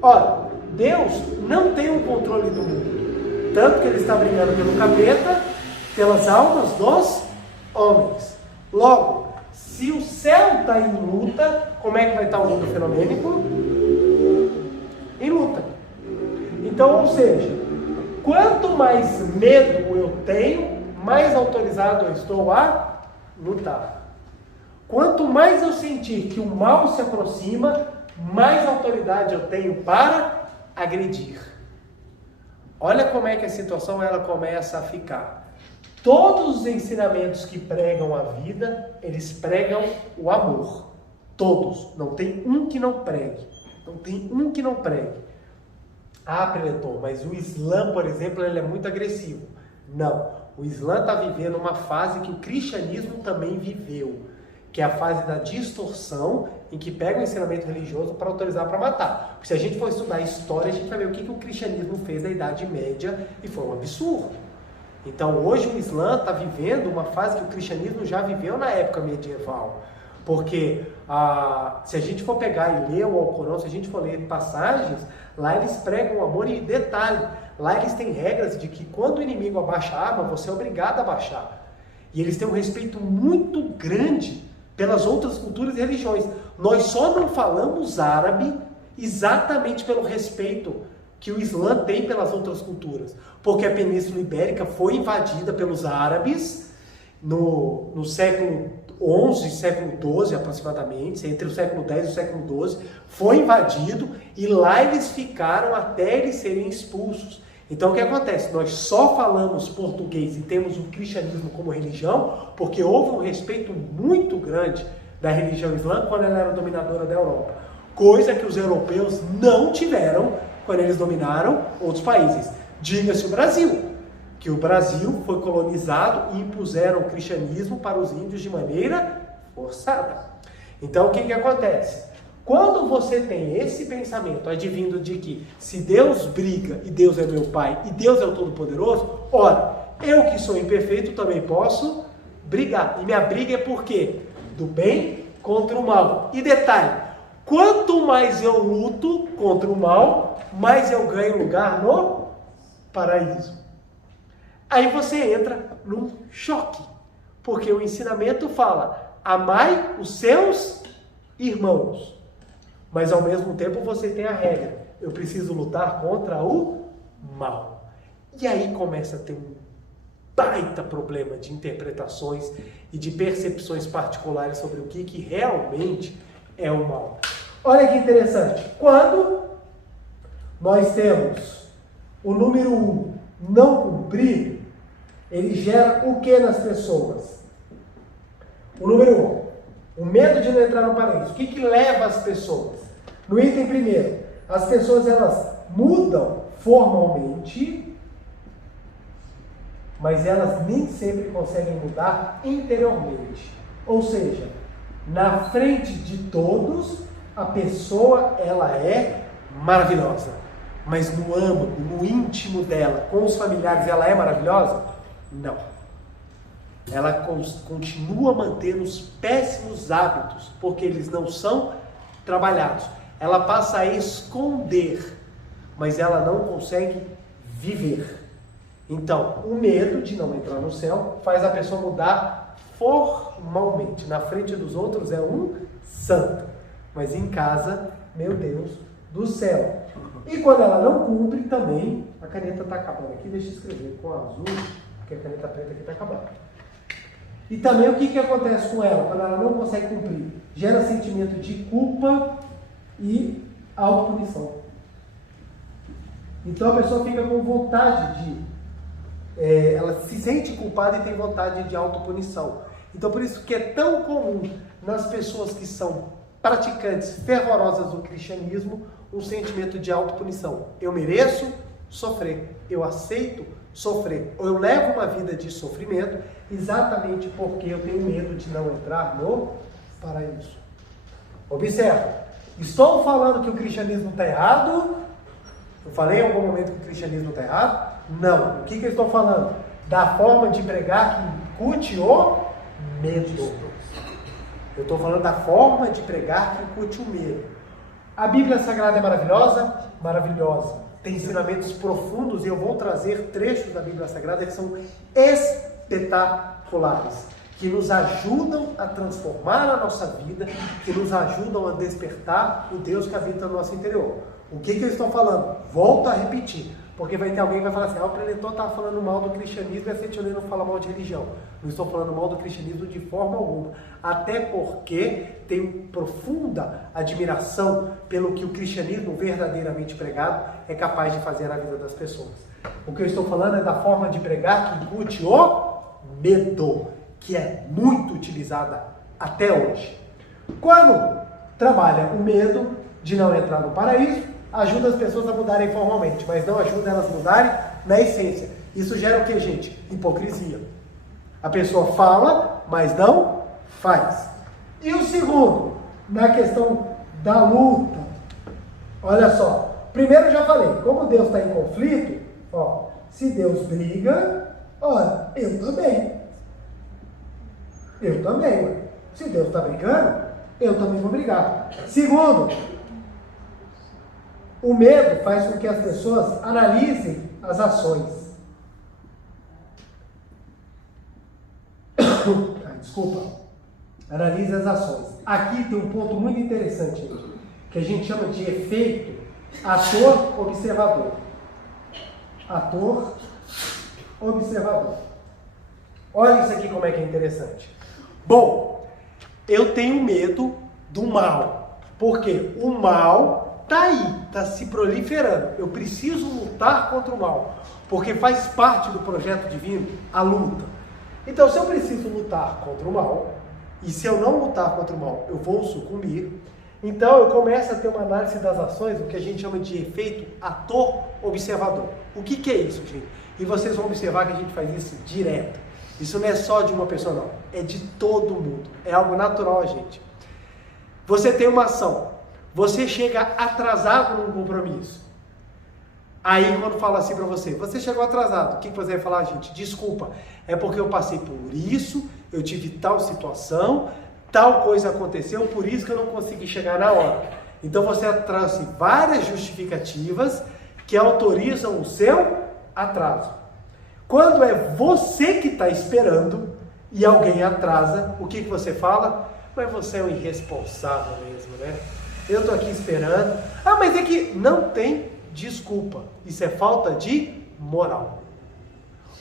Ora, Deus não tem o controle do mundo, tanto que ele está brigando pelo capeta, pelas almas dos homens. Logo, se o céu está em luta, como é que vai estar o mundo fenomênico? Em luta. Então, ou seja, quanto mais medo eu tenho, mais autorizado eu estou a lutar. Quanto mais eu sentir que o mal se aproxima, mais autoridade eu tenho para agredir. Olha como é que a situação ela começa a ficar. Todos os ensinamentos que pregam a vida, eles pregam o amor. Todos. Não tem um que não pregue. Não tem um que não pregue. Ah, preletor, mas o Islã, por exemplo, ele é muito agressivo. Não. O Islã está vivendo uma fase que o cristianismo também viveu, que é a fase da distorção, em que pega o ensinamento religioso para autorizar para matar. Porque se a gente for estudar a história, a gente vai ver o que o cristianismo fez na Idade Média, e foi um absurdo. Então hoje o Islã está vivendo uma fase que o cristianismo já viveu na época medieval. Porque se a gente for pegar e ler o Alcorão, se a gente for ler passagens, lá eles pregam o amor e detalhe. Lá eles têm regras de que quando o inimigo abaixa a arma, você é obrigado a abaixar. E eles têm um respeito muito grande pelas outras culturas e religiões. Nós só não falamos árabe exatamente pelo respeito que o Islã tem pelas outras culturas. Porque a Península Ibérica foi invadida pelos árabes no século XI, século XII aproximadamente, entre o século X e o século XII, foi invadido e lá eles ficaram até eles serem expulsos. Então o que acontece? Nós só falamos português e temos o cristianismo como religião porque houve um respeito muito grande da religião islã quando ela era dominadora da Europa. Coisa que os europeus não tiveram quando eles dominaram outros países. Diga-se o Brasil, que o Brasil foi colonizado e impuseram o cristianismo para os índios de maneira forçada. Então o que acontece? Quando você tem esse pensamento advindo de que se Deus briga e Deus é meu Pai e Deus é o Todo-Poderoso, ora, eu que sou imperfeito também posso brigar. E minha briga é por quê? Do bem contra o mal. E detalhe, quanto mais eu luto contra o mal, mais eu ganho lugar no paraíso. Aí você entra num choque, porque o ensinamento fala, amai os seus irmãos. Mas ao mesmo tempo você tem a regra eu preciso lutar contra o mal. E aí começa a ter um baita problema de interpretações e de percepções particulares sobre o que realmente é o mal. Olha que interessante. Quando nós temos o número 1 não cumprido, ele gera o que nas pessoas? O número 1, o medo de não entrar no paraíso. O que leva as pessoas? No item primeiro, as pessoas elas mudam formalmente, mas elas nem sempre conseguem mudar interiormente. Ou seja, na frente de todos, a pessoa ela é maravilhosa. Mas no âmago, no íntimo dela, com os familiares, ela é maravilhosa? Não. Ela continua mantendo os péssimos hábitos, porque eles não são trabalhados. Ela passa a esconder, mas ela não consegue viver. Então, o medo de não entrar no céu faz a pessoa mudar formalmente. Na frente dos outros é um santo, mas em casa, meu Deus do céu. E quando ela não cumpre também, a caneta está acabando aqui, deixa eu escrever com azul, porque a caneta preta aqui está acabando. E também o que acontece com ela quando ela não consegue cumprir? Gera sentimento de culpa e autopunição. Então a pessoa fica com vontade de... ela se sente culpada e tem vontade de autopunição. Então por isso que é tão comum nas pessoas que são praticantes fervorosas do cristianismo um sentimento de autopunição. Eu mereço sofrer, eu aceito sofrer, ou eu levo uma vida de sofrimento exatamente porque eu tenho medo de não entrar no paraíso. Observa, estou falando que o cristianismo está errado? Eu falei em algum momento que o cristianismo está errado? Não. O que eu estou falando? Da forma de pregar que incute o medo. Eu estou falando da forma de pregar que incute o medo. A Bíblia Sagrada é maravilhosa? Maravilhosa. Tem ensinamentos profundos e eu vou trazer trechos da Bíblia Sagrada que são espetaculares, que nos ajudam a transformar a nossa vida, que nos ajudam a despertar o Deus que habita no nosso interior. O que eu estou falando? Volto a repetir, porque vai ter alguém que vai falar assim, o preletor estava falando mal do cristianismo e a Sentinela não fala mal de religião. Não estou falando mal do cristianismo de forma alguma, até porque tenho profunda admiração pelo que o cristianismo verdadeiramente pregado é capaz de fazer na vida das pessoas. O que eu estou falando é da forma de pregar que incute o medo, que é muito utilizada até hoje. Quando trabalha o medo de não entrar no paraíso, ajuda as pessoas a mudarem formalmente, mas não ajuda elas a mudarem na essência. Isso gera o que, gente? Hipocrisia. A pessoa fala, mas não faz. E o segundo, na questão da luta, olha só. Primeiro eu já falei, como Deus está em conflito, se Deus briga, olha, eu também. Eu também, ué. Se Deus está brigando, eu também vou brigar. Segundo, o medo faz com que as pessoas analisem as ações. Desculpa. Analise as ações. Aqui tem um ponto muito interessante, que a gente chama de efeito ator-observador. Ator-observador. Olha isso aqui como é que é interessante. Bom, eu tenho medo do mal, porque o mal está aí, está se proliferando. Eu preciso lutar contra o mal, porque faz parte do projeto divino a luta. Então, se eu preciso lutar contra o mal, e se eu não lutar contra o mal, eu vou sucumbir, então eu começo a ter uma análise das ações, o que a gente chama de efeito ator-observador. O que é isso, gente? E vocês vão observar que a gente faz isso direto. Isso não é só de uma pessoa, não. É de todo mundo. É algo natural, gente. Você tem uma ação. Você chega atrasado num compromisso. Aí, quando fala assim pra você, você chegou atrasado, o que você vai falar, gente? Desculpa, é porque eu passei por isso, eu tive tal situação, tal coisa aconteceu, por isso que eu não consegui chegar na hora. Então, você trouxe várias justificativas que autorizam o seu atraso. Quando é você que está esperando e alguém atrasa, o que você fala? Mas você é um irresponsável mesmo, né? eu estou aqui esperando. Ah, mas é que não tem desculpa. Isso é falta de moral.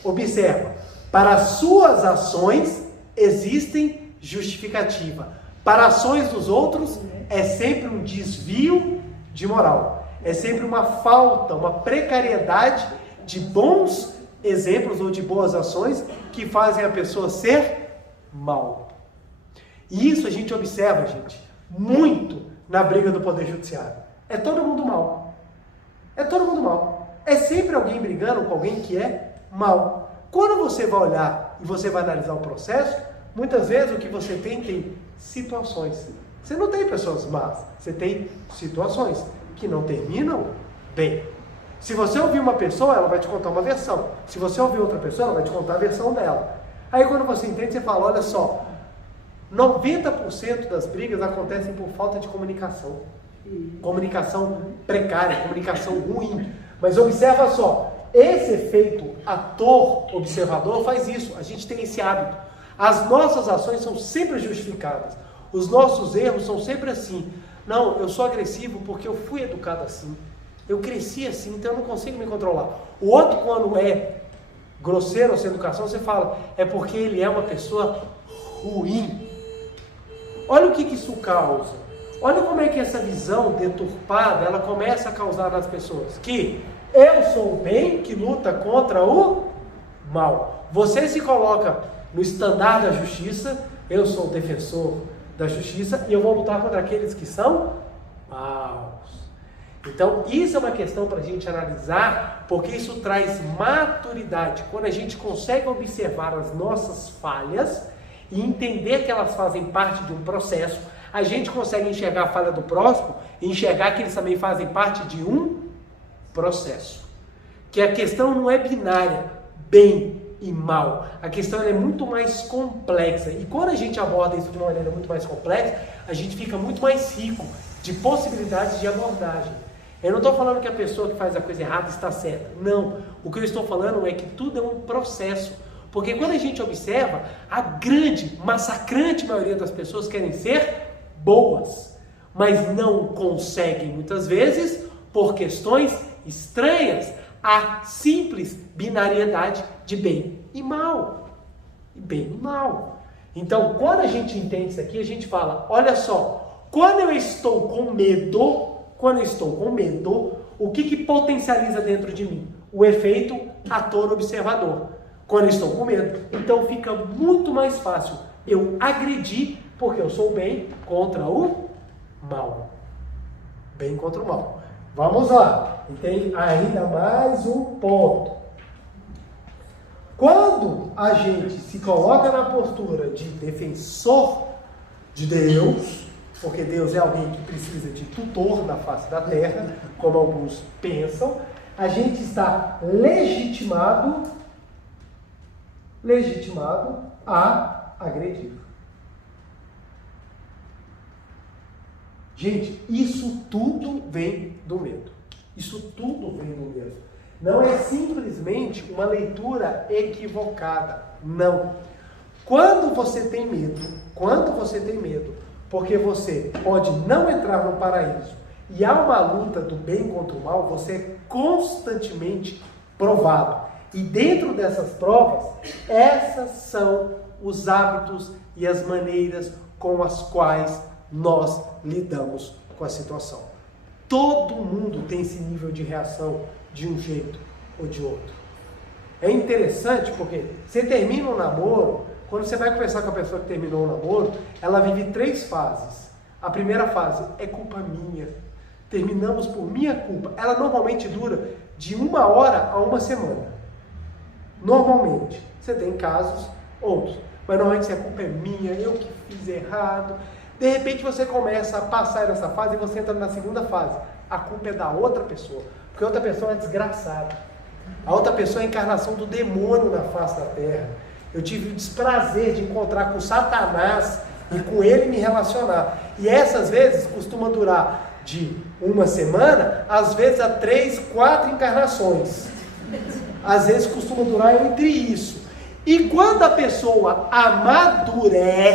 Observa, para suas ações existem justificativa. Para ações dos outros é sempre um desvio de moral. É sempre uma falta, uma precariedade de bons exemplos ou de boas ações que fazem a pessoa ser mal. E isso a gente observa, gente, muito na briga do Poder Judiciário. É todo mundo mal. É todo mundo mal. É sempre alguém brigando com alguém que é mal. Quando você vai olhar e você vai analisar o processo, muitas vezes o que você tem situações. Você não tem pessoas más, você tem situações que não terminam bem. Se você ouvir uma pessoa, ela vai te contar uma versão. Se você ouvir outra pessoa, ela vai te contar a versão dela. Aí quando você entende, você fala, olha só, 90% das brigas acontecem por falta de comunicação. Comunicação precária, comunicação ruim. Mas observa só, esse efeito ator-observador faz isso. A gente tem esse hábito. As nossas ações são sempre justificadas. Os nossos erros são sempre assim. Não, eu sou agressivo porque eu fui educado assim. Eu cresci assim, então eu não consigo me controlar. O outro, quando é grosseiro ou sem educação, você fala, é porque ele é uma pessoa ruim. Olha o que isso causa. Olha como é que essa visão deturpada, ela começa a causar nas pessoas. Que eu sou o bem que luta contra o mal. Você se coloca no estandarte da justiça, eu sou o defensor da justiça e eu vou lutar contra aqueles que são maus. Então, isso é uma questão para a gente analisar, porque isso traz maturidade. Quando a gente consegue observar as nossas falhas e entender que elas fazem parte de um processo, a gente consegue enxergar a falha do próximo e enxergar que eles também fazem parte de um processo. Que a questão não é binária, bem e mal. A questão é muito mais complexa. E quando a gente aborda isso de uma maneira muito mais complexa, a gente fica muito mais rico de possibilidades de abordagem. Eu não estou falando que a pessoa que faz a coisa errada está certa. Não. O que eu estou falando é que tudo é um processo. Porque quando a gente observa, a grande, massacrante maioria das pessoas querem ser boas, mas não conseguem muitas vezes por questões estranhas à simples binariedade de bem e mal. Bem e mal. Então, quando a gente entende isso aqui, a gente fala, olha só, quando eu estou com medo, o que potencializa dentro de mim? O efeito ator-observador. Quando eu estou com medo, então fica muito mais fácil eu agredir, porque eu sou bem contra o mal. Bem contra o mal. Vamos lá. E tem ainda mais um ponto. Quando a gente se coloca na postura de defensor de Deus, porque Deus é alguém que precisa de tutor na face da terra, como alguns pensam, a gente está legitimado a agredir. Gente, isso tudo vem do medo. Isso tudo vem do medo. Não é simplesmente uma leitura equivocada. Não. Quando você tem medo, porque você pode não entrar no paraíso e há uma luta do bem contra o mal, você é constantemente provado. E dentro dessas provas, essas são os hábitos e as maneiras com as quais nós lidamos com a situação. Todo mundo tem esse nível de reação de um jeito ou de outro. É interessante porque você termina um namoro, quando você vai conversar com a pessoa que terminou o namoro, ela vive 3 fases. A primeira fase é culpa minha. Terminamos por minha culpa. Ela normalmente dura de 1 hora a 1 semana. Normalmente. Você tem casos, outros. Mas normalmente a culpa é minha, eu que fiz errado. De repente você começa a passar essa fase e você entra na segunda fase. A culpa é da outra pessoa. Porque a outra pessoa é desgraçada. A outra pessoa é a encarnação do demônio na face da terra. Eu tive o desprazer de encontrar com Satanás e com ele me relacionar. E essas vezes costuma durar de 1 semana, às vezes a 3, 4 encarnações. Às vezes costuma durar entre isso. E quando a pessoa amadurece,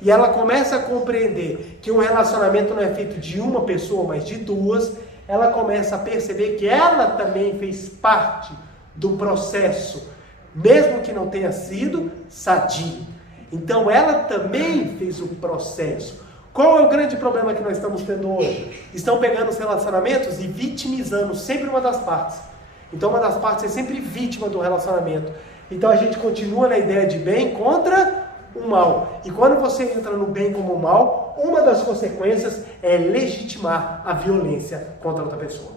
e ela começa a compreender que um relacionamento não é feito de uma pessoa, mas de duas, ela começa a perceber que ela também fez parte do processo, mesmo que não tenha sido sadio. Então ela também fez o processo. Qual é o grande problema que nós estamos tendo hoje? Estão pegando os relacionamentos e vitimizando sempre uma das partes. Então uma das partes é sempre vítima do relacionamento. Então a gente continua na ideia de bem contra o mal. E quando você entra no bem como o mal, uma das consequências é legitimar a violência contra outra pessoa.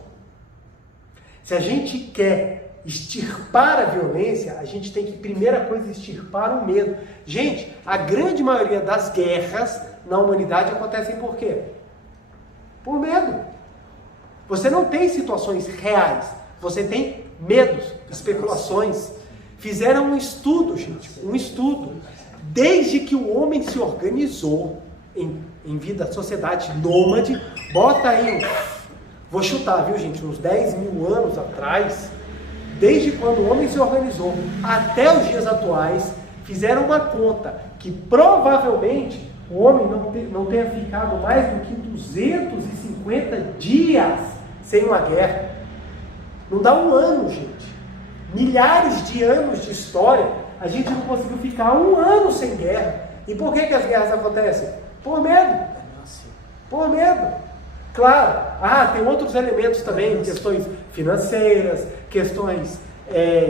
Se a gente quer extirpar a violência, a gente tem que, primeira coisa, extirpar o medo. Gente, a grande maioria das guerras na humanidade acontecem por quê? Por medo. Você não tem situações reais, você tem medos, especulações. Fizeram um estudo, gente, um estudo. Desde que o homem se organizou em vida, sociedade nômade, bota aí, vou chutar, viu gente, uns 10 mil anos atrás, desde quando o homem se organizou até os dias atuais, fizeram uma conta que provavelmente o homem não tenha ficado mais do que 250 dias sem uma guerra. Não dá um ano, gente. Milhares de anos de história, a gente não conseguiu ficar um ano sem guerra. E por que as guerras acontecem? Por medo. Por medo. Claro, tem outros elementos também, questões financeiras, questões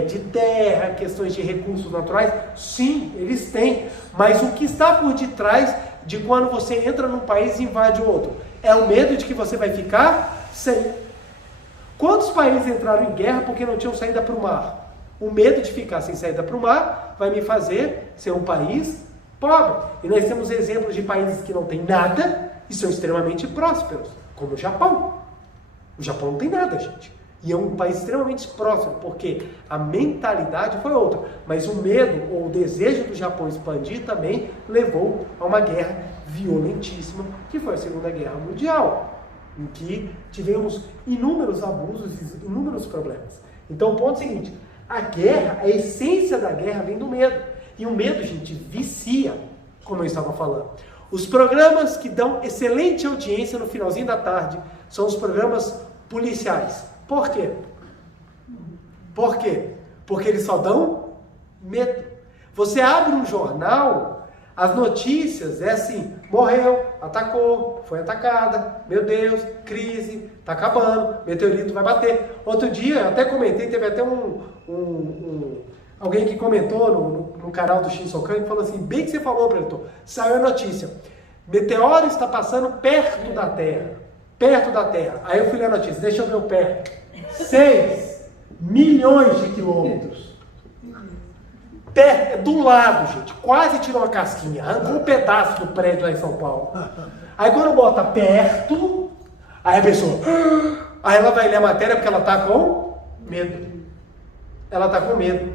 de terra, questões de recursos naturais. Sim, eles têm. Mas o que está por detrás de quando você entra num país e invade outro? É o medo de que você vai ficar sem. Quantos países entraram em guerra porque não tinham saída para o mar? O medo de ficar sem saída para o mar vai me fazer ser um país pobre. E nós temos exemplos de países que não têm nada e são extremamente prósperos, como o Japão. O Japão não tem nada, gente. E é um país extremamente próspero, porque a mentalidade foi outra. Mas o medo ou o desejo do Japão expandir também levou a uma guerra violentíssima, que foi a Segunda Guerra Mundial, em que tivemos inúmeros abusos e inúmeros problemas. Então o ponto é o seguinte, a guerra, a essência da guerra vem do medo. E o medo, gente, vicia, como eu estava falando. Os programas que dão excelente audiência no finalzinho da tarde são os programas policiais. Por quê? Por quê? Porque eles só dão medo. Você abre um jornal, as notícias é assim, morreu, atacou, foi atacada, meu Deus, crise, tá acabando, meteorito vai bater. Outro dia, eu até comentei, teve até alguém que comentou no canal do Shinsokan e falou assim, bem que você falou, pretor, saiu a notícia, meteoro está passando perto da Terra. Aí eu fui ler a notícia, deixa eu ver o perto. 6 milhões de quilômetros. Do lado, gente. Quase tirou uma casquinha. Arrancou um pedaço do prédio lá em São Paulo. Aí quando bota perto, aí a pessoa... Aí ela vai ler a matéria porque ela está com medo. Ela está com medo.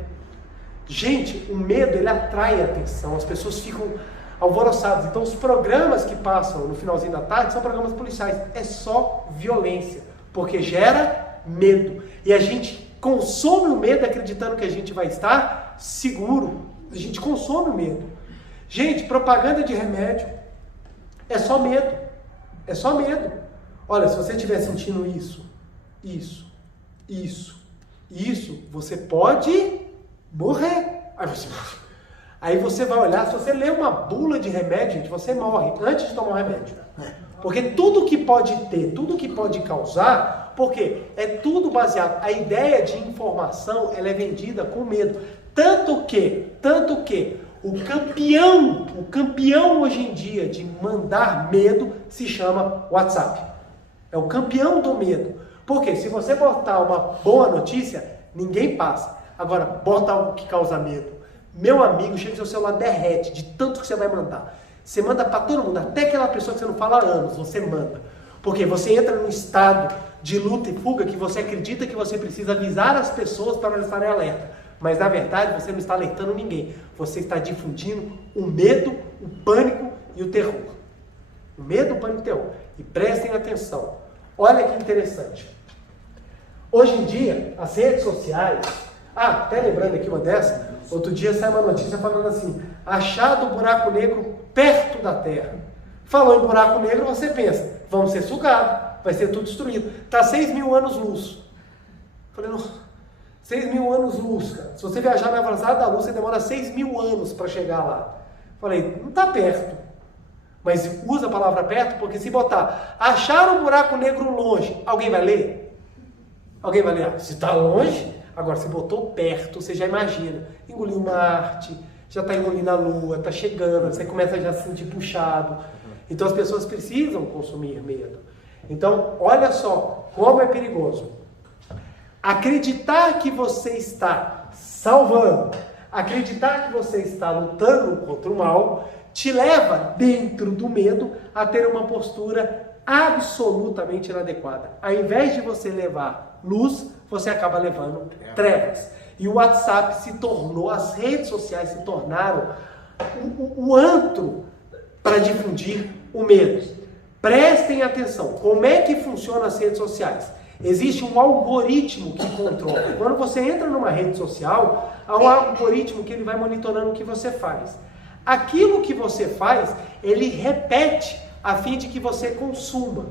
Gente, o medo, ele atrai a atenção. As pessoas ficam alvoroçadas. Então os programas que passam no finalzinho da tarde são programas policiais. É só violência. Porque gera medo. E a gente consome o medo acreditando que a gente vai estar seguro. A gente consome o medo. Gente, propaganda de remédio é só medo. É só medo. Olha, se você estiver sentindo isso, você pode morrer. Aí você vai olhar, se você ler uma bula de remédio, gente, você morre antes de tomar o remédio. Porque tudo que pode ter, tudo que pode causar, porque é tudo baseado, a ideia de informação, ela é vendida com medo. Tanto que o campeão hoje em dia de mandar medo se chama WhatsApp. É o campeão do medo. Porque se você botar uma boa notícia, ninguém passa. Agora, bota algo que causa medo. Meu amigo, chega seu celular derrete de tanto que você vai mandar. Você manda para todo mundo, até aquela pessoa que você não fala há anos, você manda. Porque você entra num estado de luta e fuga que você acredita que você precisa avisar as pessoas para elas estarem alerta. Mas na verdade você não está alertando ninguém. Você está difundindo o medo, o pânico e o terror. O medo, o pânico e o terror. E prestem atenção. Olha que interessante. Hoje em dia, as redes sociais... até lembrando aqui uma dessa, outro dia saiu uma notícia falando assim, achado buraco negro perto da Terra. Falou em buraco negro, você pensa, vamos ser sugados, vai ser tudo destruído. Está 6.000 anos-luz. Falei, não, 6.000 anos-luz, cara. Se você viajar na velocidade da luz, você demora 6.000 anos para chegar lá. Falei, não está perto. Mas usa a palavra perto, porque se botar, achar um buraco negro longe, alguém vai ler? Alguém vai ler? Ah, se está longe, agora se botou perto, você já imagina. Engoliu Marte, já está engolindo a Lua, está chegando, você começa já a se sentir puxado. Então as pessoas precisam consumir medo. Então, olha só como é perigoso. Acreditar que você está salvando, acreditar que você está lutando contra o mal, te leva, dentro do medo, a ter uma postura absolutamente inadequada. Ao invés de você levar luz, você acaba levando trevas. E o WhatsApp se tornou, as redes sociais se tornaram o antro para difundir o medo. Prestem atenção, como é que funcionam as redes sociais? Existe um algoritmo que controla. Quando você entra numa rede social, há um algoritmo que ele vai monitorando o que você faz. Aquilo que você faz, ele repete a fim de que você consuma.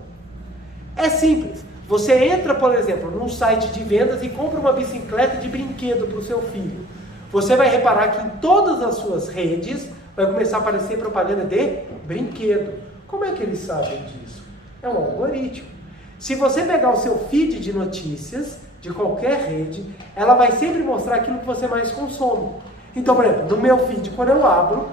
É simples. Você entra, por exemplo, num site de vendas e compra uma bicicleta de brinquedo para o seu filho. Você vai reparar que em todas as suas redes vai começar a aparecer propaganda de brinquedo. Como é que eles sabem disso? É um algoritmo. Se você pegar o seu feed de notícias, de qualquer rede, ela vai sempre mostrar aquilo que você mais consome. Então, por exemplo, no meu feed, quando eu abro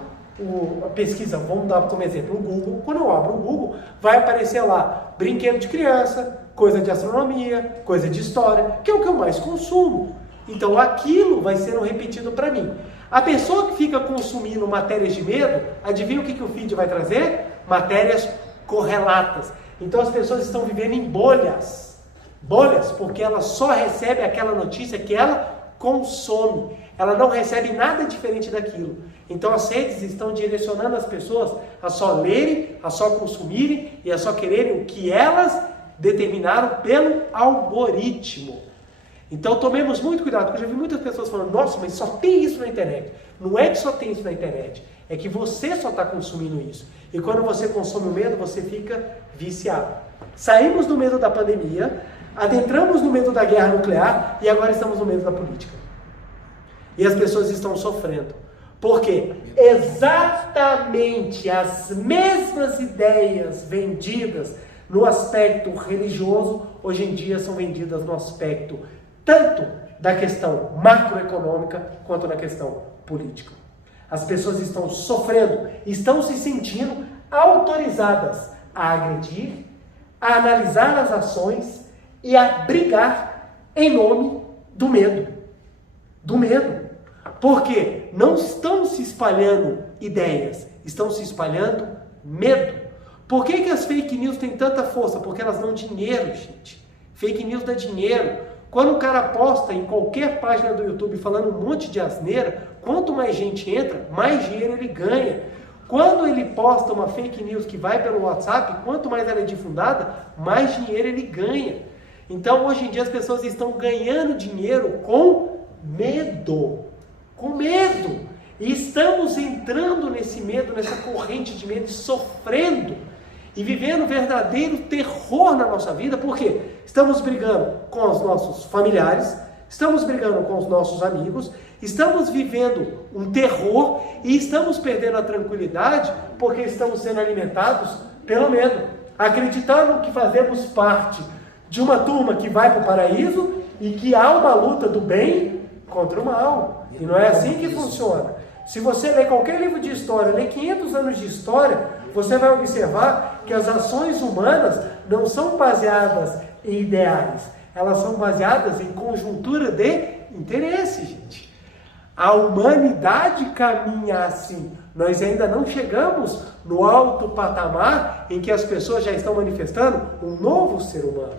a pesquisa, vamos dar como exemplo o Google, quando eu abro o Google, vai aparecer lá brinquedo de criança, coisa de astronomia, coisa de história, que é o que eu mais consumo. Então aquilo vai sendo repetido para mim. A pessoa que fica consumindo matérias de medo, adivinha o que o feed vai trazer? Matérias correlatas. Então as pessoas estão vivendo em bolhas. Bolhas, porque ela só recebe aquela notícia que ela consome. Ela não recebe nada diferente daquilo. Então as redes estão direcionando as pessoas a só lerem, a só consumirem e a só quererem o que elas determinaram pelo algoritmo. Então tomemos muito cuidado, porque eu já vi muitas pessoas falando, nossa, mas só tem isso na internet. Não é que só tem isso na internet, é que você só está consumindo isso. E quando você consome o medo, você fica viciado. Saímos do medo da pandemia, adentramos no medo da guerra nuclear e agora estamos no medo da política. E as pessoas estão sofrendo. Por quê? Exatamente as mesmas ideias vendidas no aspecto religioso, hoje em dia são vendidas no aspecto tanto da questão macroeconômica quanto na questão política. As pessoas estão sofrendo, estão se sentindo autorizadas a agredir, a analisar as ações e a brigar em nome do medo. Do medo. Porque não estão se espalhando ideias, estão se espalhando medo. Por que as fake news têm tanta força? Porque elas dão dinheiro, gente. Fake news dá dinheiro. Quando o cara posta em qualquer página do YouTube falando um monte de asneira, quanto mais gente entra, mais dinheiro ele ganha. Quando ele posta uma fake news que vai pelo WhatsApp, quanto mais ela é difundada, mais dinheiro ele ganha. Então, hoje em dia, as pessoas estão ganhando dinheiro com medo. Com medo. E estamos entrando nesse medo, nessa corrente de medo, sofrendo e vivendo verdadeiro terror na nossa vida. Por quê? Estamos brigando com os nossos familiares, estamos brigando com os nossos amigos, estamos vivendo um terror e estamos perdendo a tranquilidade porque estamos sendo alimentados pelo medo, acreditando que fazemos parte de uma turma que vai para o paraíso e que há uma luta do bem contra o mal. E não é assim que funciona. Se você ler qualquer livro de história, ler 500 anos de história, você vai observar que as ações humanas não são baseadas em ideais. Elas são baseadas em conjuntura de interesse, gente. A humanidade caminha assim. Nós ainda não chegamos no alto patamar em que as pessoas já estão manifestando um novo ser humano.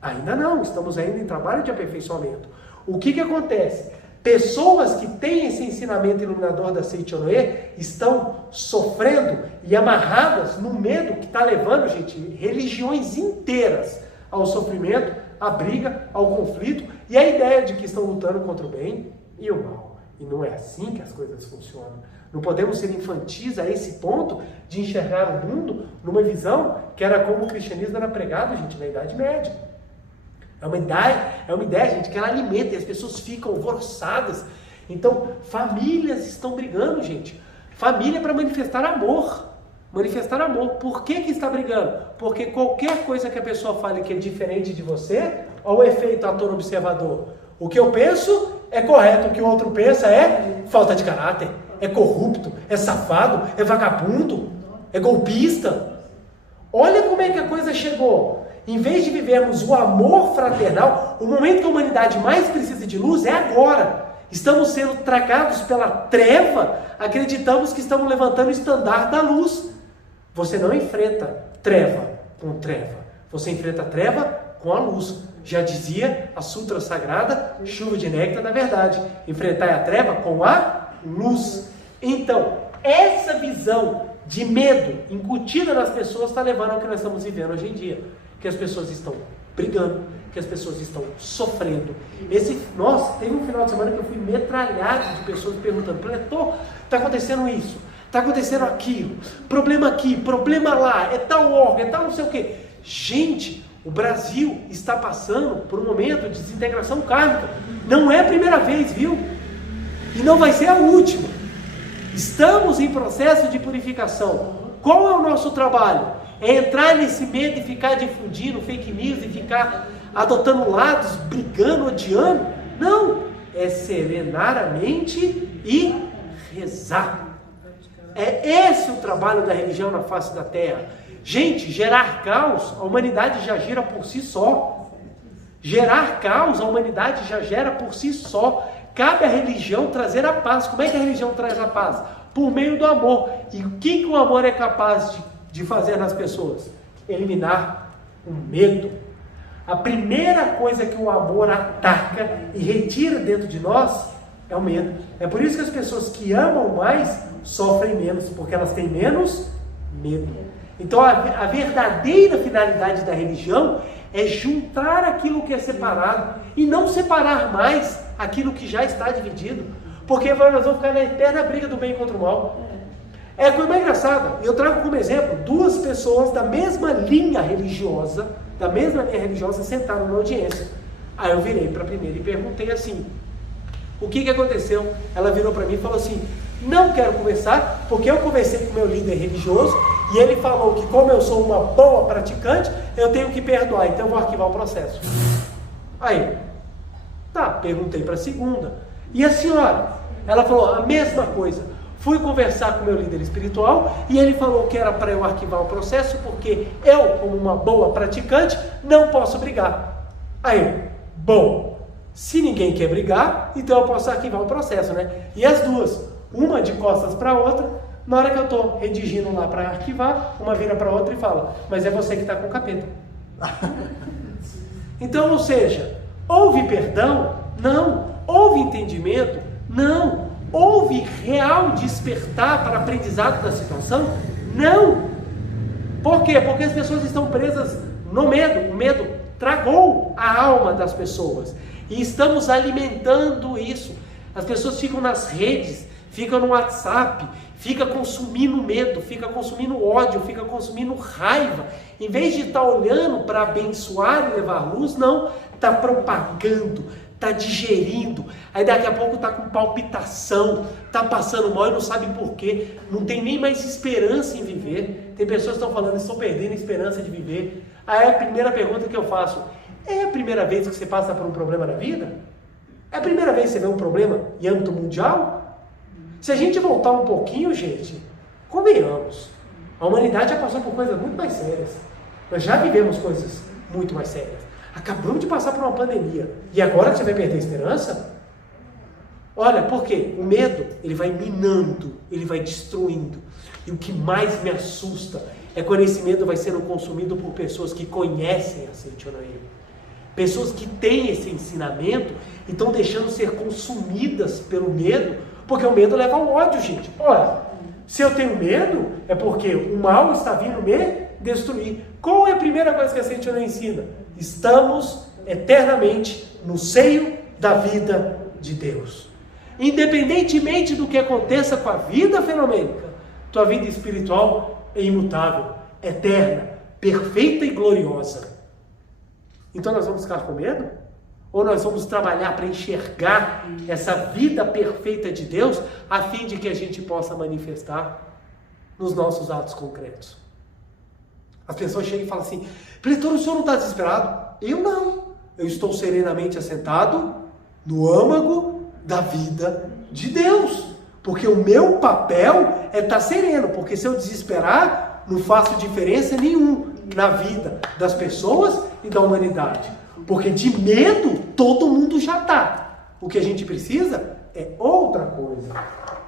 Ainda não, estamos ainda em trabalho de aperfeiçoamento. O que acontece? Pessoas que têm esse ensinamento iluminador da Seichonoye estão sofrendo e amarradas no medo que está levando, gente, religiões inteiras ao sofrimento, à briga, ao conflito e à ideia de que estão lutando contra o bem e o mal. E não é assim que as coisas funcionam. Não podemos ser infantis a esse ponto de enxergar o mundo numa visão que era como o cristianismo era pregado, gente, na Idade Média. É uma ideia, gente, que ela alimenta e as pessoas ficam alvoroçadas. Então, famílias estão brigando, gente. Família é para manifestar amor. Manifestar amor. Por que está brigando? Porque qualquer coisa que a pessoa fale que é diferente de você, olha o efeito ator-observador. O que eu penso é correto, o que o outro pensa é falta de caráter, é corrupto, é safado, é vagabundo, é golpista. Olha como é que a coisa chegou. Em vez de vivermos o amor fraternal, o momento que a humanidade mais precisa de luz é agora. Estamos sendo tragados pela treva, acreditamos que estamos levantando o estandarte da luz. Você não enfrenta treva com treva, você enfrenta treva com a luz. Já dizia a Sutra Sagrada, chuva de néctar da verdade. Enfrentai a treva com a luz. Então, essa visão de medo incutida nas pessoas está levando ao que nós estamos vivendo hoje em dia. Que as pessoas estão brigando, que as pessoas estão sofrendo. Teve um final de semana que eu fui metralhado de pessoas perguntando, Pretor, está acontecendo isso, está acontecendo aquilo, problema aqui, problema lá, é tal órgão, é tal não sei o quê. Gente, o Brasil está passando por um momento de desintegração kármica. Não é a primeira vez, viu? E não vai ser a última. Estamos em processo de purificação. Qual é o nosso trabalho? É entrar nesse medo e ficar difundindo fake news e ficar adotando lados, brigando, odiando? Não! É serenar a mente e rezar. É esse o trabalho da religião na face da terra. Gente, gerar caos, a humanidade já gira por si só. Gerar caos, a humanidade já gera por si só. Cabe à religião trazer a paz. Como é que a religião traz a paz? Por meio do amor. E o que o amor é capaz de fazer nas pessoas? Eliminar o medo. A primeira coisa que o amor ataca e retira dentro de nós é o medo. É por isso que as pessoas que amam mais sofrem menos, porque elas têm menos medo. Então a verdadeira finalidade da religião é juntar aquilo que é separado e não separar mais aquilo que já está dividido, porque nós vamos ficar na eterna briga do bem contra o mal. É coisa mais engraçada. Eu trago como exemplo duas pessoas da mesma linha religiosa sentaram na audiência. Aí eu virei para a primeira e perguntei assim, o que aconteceu? Ela virou para mim e falou assim, não quero conversar, porque eu conversei com o meu líder religioso e ele falou que como eu sou uma boa praticante, eu tenho que perdoar, então eu vou arquivar o processo. Aí, perguntei para a segunda. E a senhora? Ela falou a mesma coisa. Fui conversar com o meu líder espiritual e ele falou que era para eu arquivar o processo porque eu, como uma boa praticante, não posso brigar. Aí, bom, se ninguém quer brigar, então eu posso arquivar o processo, né? E as duas, uma de costas para a outra, na hora que eu estou redigindo lá para arquivar, uma vira para a outra e fala, mas é você que está com o capeta. Então, ou seja, houve perdão? Não. Houve entendimento? Não. Houve real despertar para aprendizado da situação? Não. Por quê? Porque as pessoas estão presas no medo. O medo tragou a alma das pessoas. E estamos alimentando isso. As pessoas ficam nas redes, ficam no WhatsApp, fica consumindo medo, fica consumindo ódio, fica consumindo raiva. Em vez de estar olhando para abençoar e levar luz, não, está propagando, está digerindo, aí daqui a pouco está com palpitação, está passando mal e não sabe por quê, não tem nem mais esperança em viver. Tem pessoas que estão falando, estão perdendo a esperança de viver. Aí a primeira pergunta que eu faço, é a primeira vez que você passa por um problema na vida? É a primeira vez que você vê um problema em âmbito mundial? Se a gente voltar um pouquinho, gente, convenhamos, a humanidade já passou por coisas muito mais sérias. Nós já vivemos coisas muito mais sérias. Acabamos de passar por uma pandemia. E agora que você vai perder a esperança? Olha, por quê? O medo, ele vai minando, ele vai destruindo. E o que mais me assusta é quando esse medo vai sendo consumido por pessoas que conhecem a Seitonoye. Pessoas que têm esse ensinamento e estão deixando ser consumidas pelo medo, porque o medo leva ao ódio, gente. Olha, se eu tenho medo, é porque o mal está vindo me destruir. Qual é a primeira coisa que a Seitonoye ensina? Estamos eternamente no seio da vida de Deus. independentemente do que aconteça com a vida fenomênica, tua vida espiritual é imutável, eterna, perfeita e gloriosa. Então nós vamos ficar com medo? Ou nós vamos trabalhar para enxergar essa vida perfeita de Deus, a fim de que a gente possa manifestar nos nossos atos concretos? As pessoas chegam e falam assim: Pretor, o senhor não está desesperado? Eu não. Eu estou serenamente assentado no âmago da vida de Deus. Porque o meu papel é estar sereno. Porque se eu desesperar, não faço diferença nenhuma na vida das pessoas e da humanidade. Porque de medo, todo mundo já está. O que a gente precisa é outra coisa.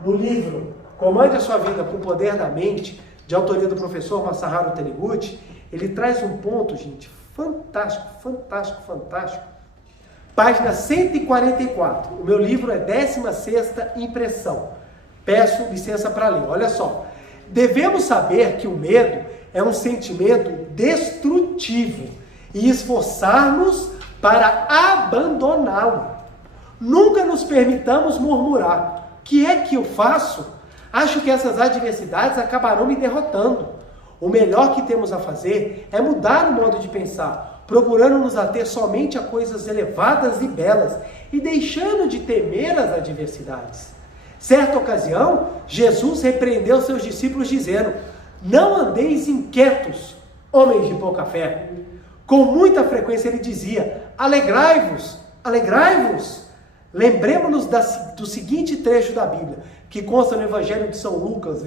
No livro Comande a Sua Vida com o Poder da Mente, de autoria do professor Masaharu Taniguchi, ele traz um ponto, gente, fantástico, fantástico, fantástico. Página 144. O meu livro é 16ª impressão. Peço licença para ler. Olha só. Devemos saber que o medo é um sentimento destrutivo e esforçar-nos para abandoná-lo. Nunca nos permitamos murmurar: o que é que eu faço? Acho que essas adversidades acabarão me derrotando. O melhor que temos a fazer é mudar o modo de pensar, procurando nos ater somente a coisas elevadas e belas e deixando de temer as adversidades. Certa ocasião, Jesus repreendeu seus discípulos dizendo: não andeis inquietos, homens de pouca fé. Com muita frequência ele dizia: alegrai-vos, alegrai-vos. Lembremos-nos do seguinte trecho da Bíblia, que consta no Evangelho de São Lucas,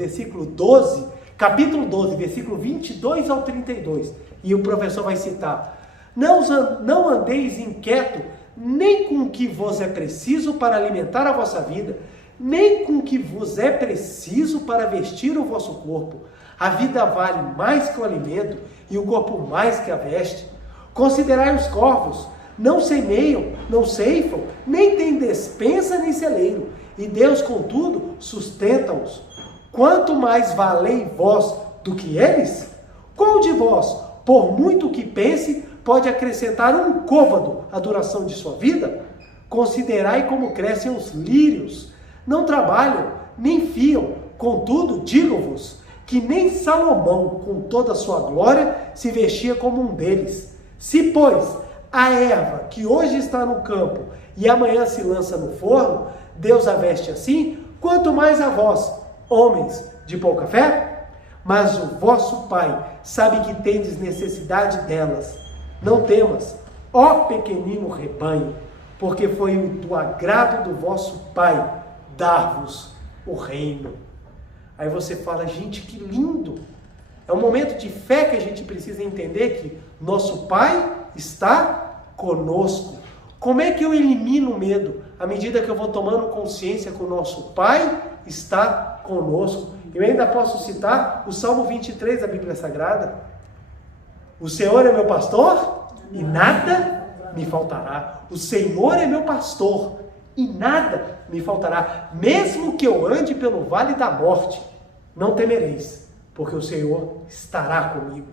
capítulo 12, versículo 22 ao 32. E o professor vai citar: não andeis inquieto, nem com o que vos é preciso para alimentar a vossa vida, nem com o que vos é preciso para vestir o vosso corpo. A vida vale mais que o alimento, e o corpo mais que a veste. Considerai os corvos, não semeiam, não ceifam, nem têm despensa nem celeiro, e Deus, contudo, sustenta-os. Quanto mais valei vós do que eles? Qual de vós, por muito que pense, pode acrescentar um côvado à duração de sua vida? Considerai como crescem os lírios, não trabalham, nem fiam, contudo, digo-vos, que nem Salomão, com toda a sua glória, se vestia como um deles. Se, pois, a erva que hoje está no campo e amanhã se lança no forno, Deus a veste assim, quanto mais a vós, homens de pouca fé? Mas o vosso Pai sabe que tendes necessidade delas. Não temas, ó pequenino rebanho, porque foi do agrado do vosso Pai dar-vos o reino. Aí você fala: gente, que lindo! É um momento de fé que a gente precisa entender que nosso Pai está conosco. Como é que eu elimino o medo? À medida que eu vou tomando consciência que o nosso Pai está conosco. Eu ainda posso citar o Salmo 23 da Bíblia Sagrada. O Senhor é meu pastor e nada me faltará. O Senhor é meu pastor e nada me faltará. Mesmo que eu ande pelo vale da morte, não temereis, porque o Senhor estará comigo.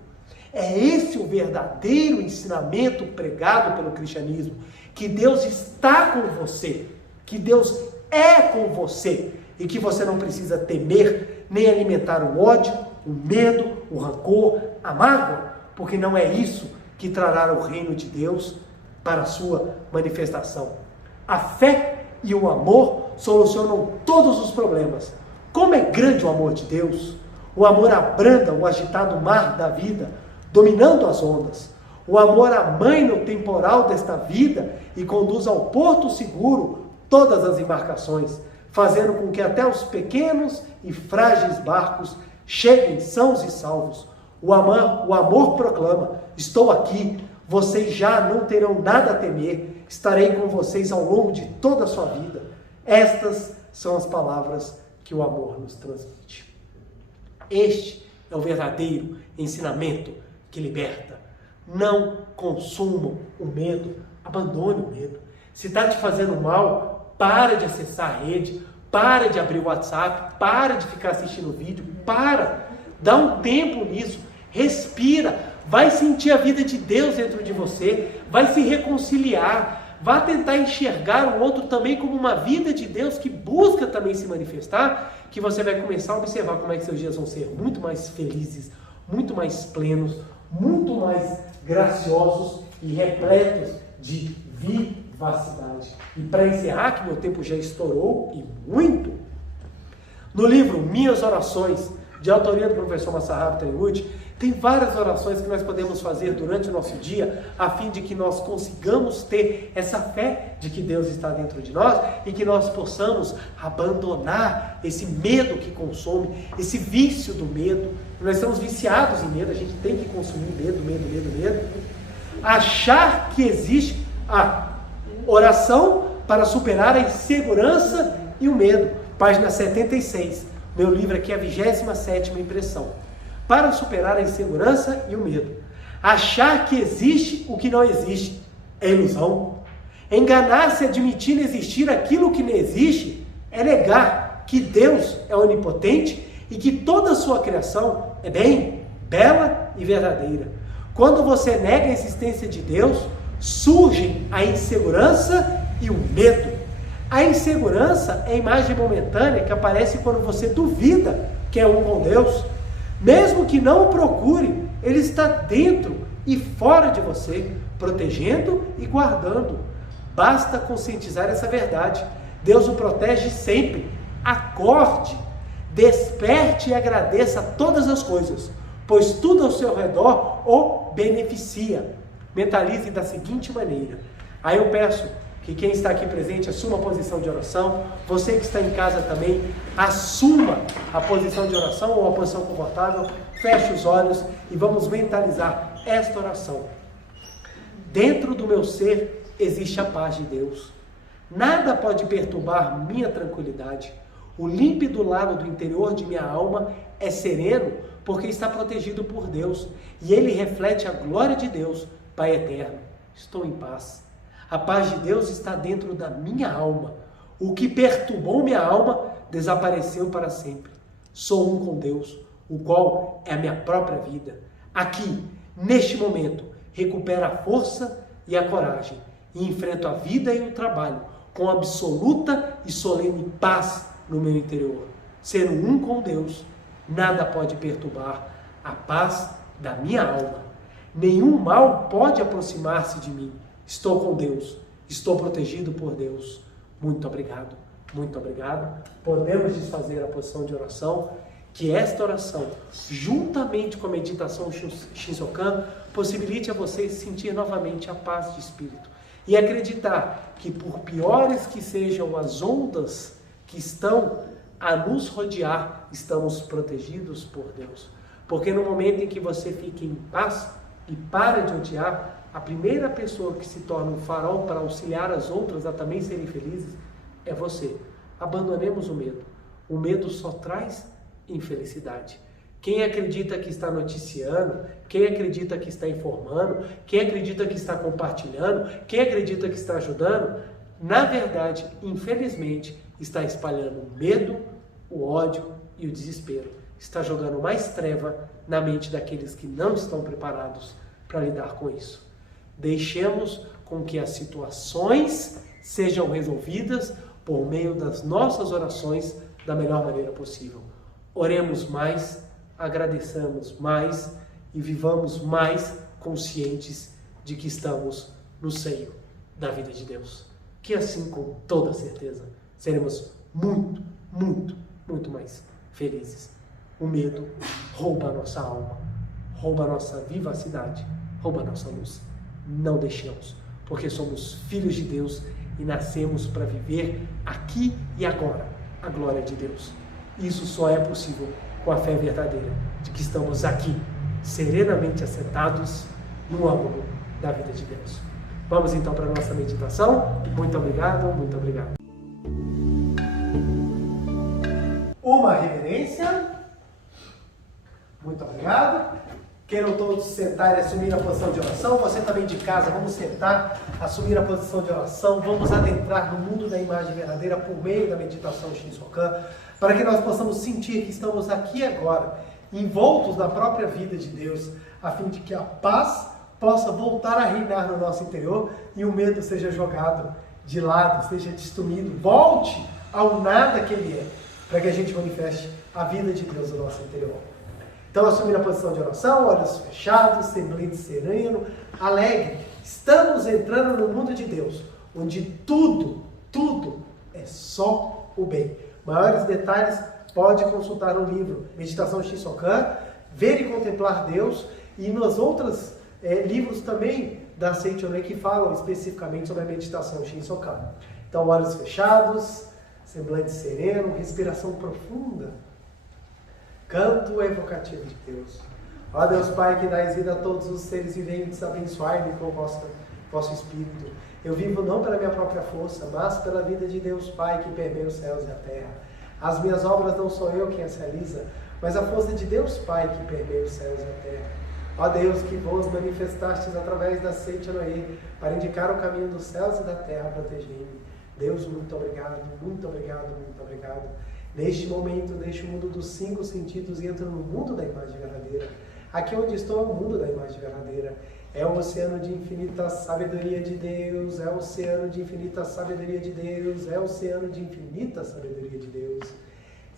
É esse o verdadeiro ensinamento pregado pelo cristianismo, que Deus está com você, que Deus é com você, e que você não precisa temer, nem alimentar o ódio, o medo, o rancor, a mágoa, porque não é isso que trará o reino de Deus para a sua manifestação. A fé e o amor solucionam todos os problemas. Como é grande o amor de Deus! O amor abranda o agitado mar da vida, dominando as ondas. O amor amaina o temporal desta vida e conduz ao porto seguro todas as embarcações, fazendo com que até os pequenos e frágeis barcos cheguem sãos e salvos. O amor proclama: estou aqui, vocês já não terão nada a temer, estarei com vocês ao longo de toda a sua vida. Estas são as palavras que o amor nos transmite. Este é o verdadeiro ensinamento que liberta. Não consumam o medo, abandone o medo. Se está te fazendo mal, para de acessar a rede, para de abrir o WhatsApp, para de ficar assistindo vídeo, dá um tempo nisso, respira, vai sentir a vida de Deus dentro de você, vai se reconciliar, vá tentar enxergar o outro também como uma vida de Deus que busca também se manifestar, que você vai começar a observar como é que seus dias vão ser muito mais felizes, muito mais plenos, muito mais graciosos e repletos de vivacidade. E para encerrar, que meu tempo já estourou, e muito, no livro Minhas Orações, de autoria do professor Masaharu Taniguchi, tem várias orações que nós podemos fazer durante o nosso dia, a fim de que nós consigamos ter essa fé de que Deus está dentro de nós e que nós possamos abandonar esse medo que consome, esse vício do medo. Nós estamos viciados em medo, a gente tem que consumir medo. Achar que existe a oração para superar a insegurança e o medo. Página 76. Meu livro aqui é a 27ª impressão. Para superar a insegurança e o medo. Achar que existe o que não existe é ilusão. Enganar-se admitindo existir aquilo que não existe é negar que Deus é onipotente e que toda a sua criação é bem, bela e verdadeira. Quando você nega a existência de Deus, surgem a insegurança e o medo. A insegurança é a imagem momentânea que aparece quando você duvida que é um com Deus. Mesmo que não o procure, Ele está dentro e fora de você, protegendo e guardando. Basta conscientizar essa verdade. Deus o protege sempre. Acorde, desperte e agradeça todas as coisas, pois tudo ao seu redor o beneficia. Mentalize da seguinte maneira. Aí eu peço que quem está aqui presente assuma a posição de oração. Você que está em casa também, assuma a posição de oração ou a posição confortável. Feche os olhos e vamos mentalizar esta oração. Dentro do meu ser existe a paz de Deus. Nada pode perturbar minha tranquilidade. O límpido lago do interior de minha alma é sereno porque está protegido por Deus. E ele reflete a glória de Deus, Pai eterno. Estou em paz. A paz de Deus está dentro da minha alma. O que perturbou minha alma desapareceu para sempre. Sou um com Deus, o qual é a minha própria vida. Aqui, neste momento, recupero a força e a coragem e enfrento a vida e o trabalho com absoluta e solene paz no meu interior. Sendo um com Deus, nada pode perturbar a paz da minha alma. Nenhum mal pode aproximar-se de mim. Estou com Deus, estou protegido por Deus. Muito obrigado, muito obrigado. Podemos desfazer a posição de oração, que esta oração, juntamente com a meditação Shinsokan, possibilite a vocês sentir novamente a paz de espírito e acreditar que, por piores que sejam as ondas que estão a nos rodear, estamos protegidos por Deus. Porque no momento em que você fica em paz e para de odiar, a primeira pessoa que se torna um farol para auxiliar as outras a também serem felizes é você. Abandonemos o medo. O medo só traz infelicidade. Quem acredita que está noticiando, quem acredita que está informando, quem acredita que está compartilhando, quem acredita que está ajudando, na verdade, infelizmente, está espalhando o medo, o ódio e o desespero. Está jogando mais treva na mente daqueles que não estão preparados para lidar com isso. Deixemos com que as situações sejam resolvidas por meio das nossas orações da melhor maneira possível. Oremos mais, agradeçamos mais e vivamos mais conscientes de que estamos no seio da vida de Deus. Que assim, com toda certeza, seremos muito, muito, muito mais felizes. O medo rouba a nossa alma, rouba a nossa vivacidade, rouba a nossa luz. Não deixemos, porque somos filhos de Deus e nascemos para viver aqui e agora a glória de Deus. Isso só é possível com a fé verdadeira de que estamos aqui, serenamente assentados no âmago da vida de Deus. Vamos então para a nossa meditação. Muito obrigado, muito obrigado. Uma reverência. Muito obrigado. Queiram todos sentar e assumir a posição de oração. Você também de casa, vamos sentar, assumir a posição de oração. Vamos adentrar no mundo da imagem verdadeira por meio da meditação Shinsokan, para que nós possamos sentir que estamos aqui agora, envoltos na própria vida de Deus, a fim de que a paz, possa voltar a reinar no nosso interior e o medo seja jogado de lado, seja destruído, volte ao nada que ele é, para que a gente manifeste a vida de Deus no nosso interior. Então, assumindo a posição de oração, olhos fechados, semblante sereno, alegre, estamos entrando no mundo de Deus, onde tudo é só o bem. Maiores detalhes, pode consultar no livro Meditação Shinsokan, Ver e Contemplar Deus, e nos outros livros também da Seichonen que falam especificamente sobre a meditação Shinsokan. Então, olhos fechados, semblante sereno, respiração profunda, canto evocativo de Deus. Ó Deus Pai, que dais vida a todos os seres viventes, abençoai-me com o vosso Espírito. Eu vivo não pela minha própria força, mas pela vida de Deus Pai, que permeia os céus e a terra. As minhas obras não sou eu quem as realiza, mas a força de Deus Pai, que permeia os céus e a terra. Ó Deus, que vos manifestastes através da Seichonen para indicar o caminho dos céus e da terra, protegei-me. Deus, muito obrigado, muito obrigado, muito obrigado. Neste momento, deixo o mundo dos 5 sentidos e entro no mundo da imagem verdadeira. Aqui onde estou é o mundo da imagem verdadeira. É o oceano de infinita sabedoria de Deus, é o oceano de infinita sabedoria de Deus, é o oceano de infinita sabedoria de Deus.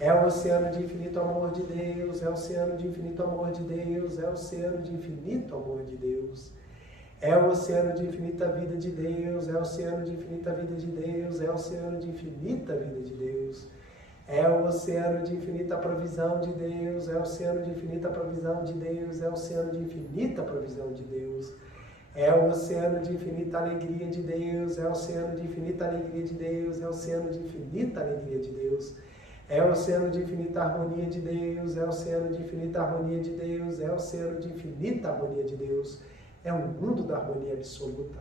É o oceano de infinito amor de Deus, é o oceano de infinito amor de Deus, é o oceano de infinito amor de Deus. É o oceano de infinita vida de Deus, é o oceano de infinita vida de Deus, é o oceano de infinita vida de Deus. É o oceano de infinita provisão de Deus, é o oceano de infinita provisão de Deus, é o oceano de infinita provisão de Deus. É o oceano de infinita alegria de Deus, é o oceano de infinita alegria de Deus, é o oceano de infinita alegria de Deus. É o oceano de infinita harmonia de Deus, é o oceano de infinita harmonia de Deus, é o oceano de infinita harmonia de Deus. É um mundo da harmonia absoluta.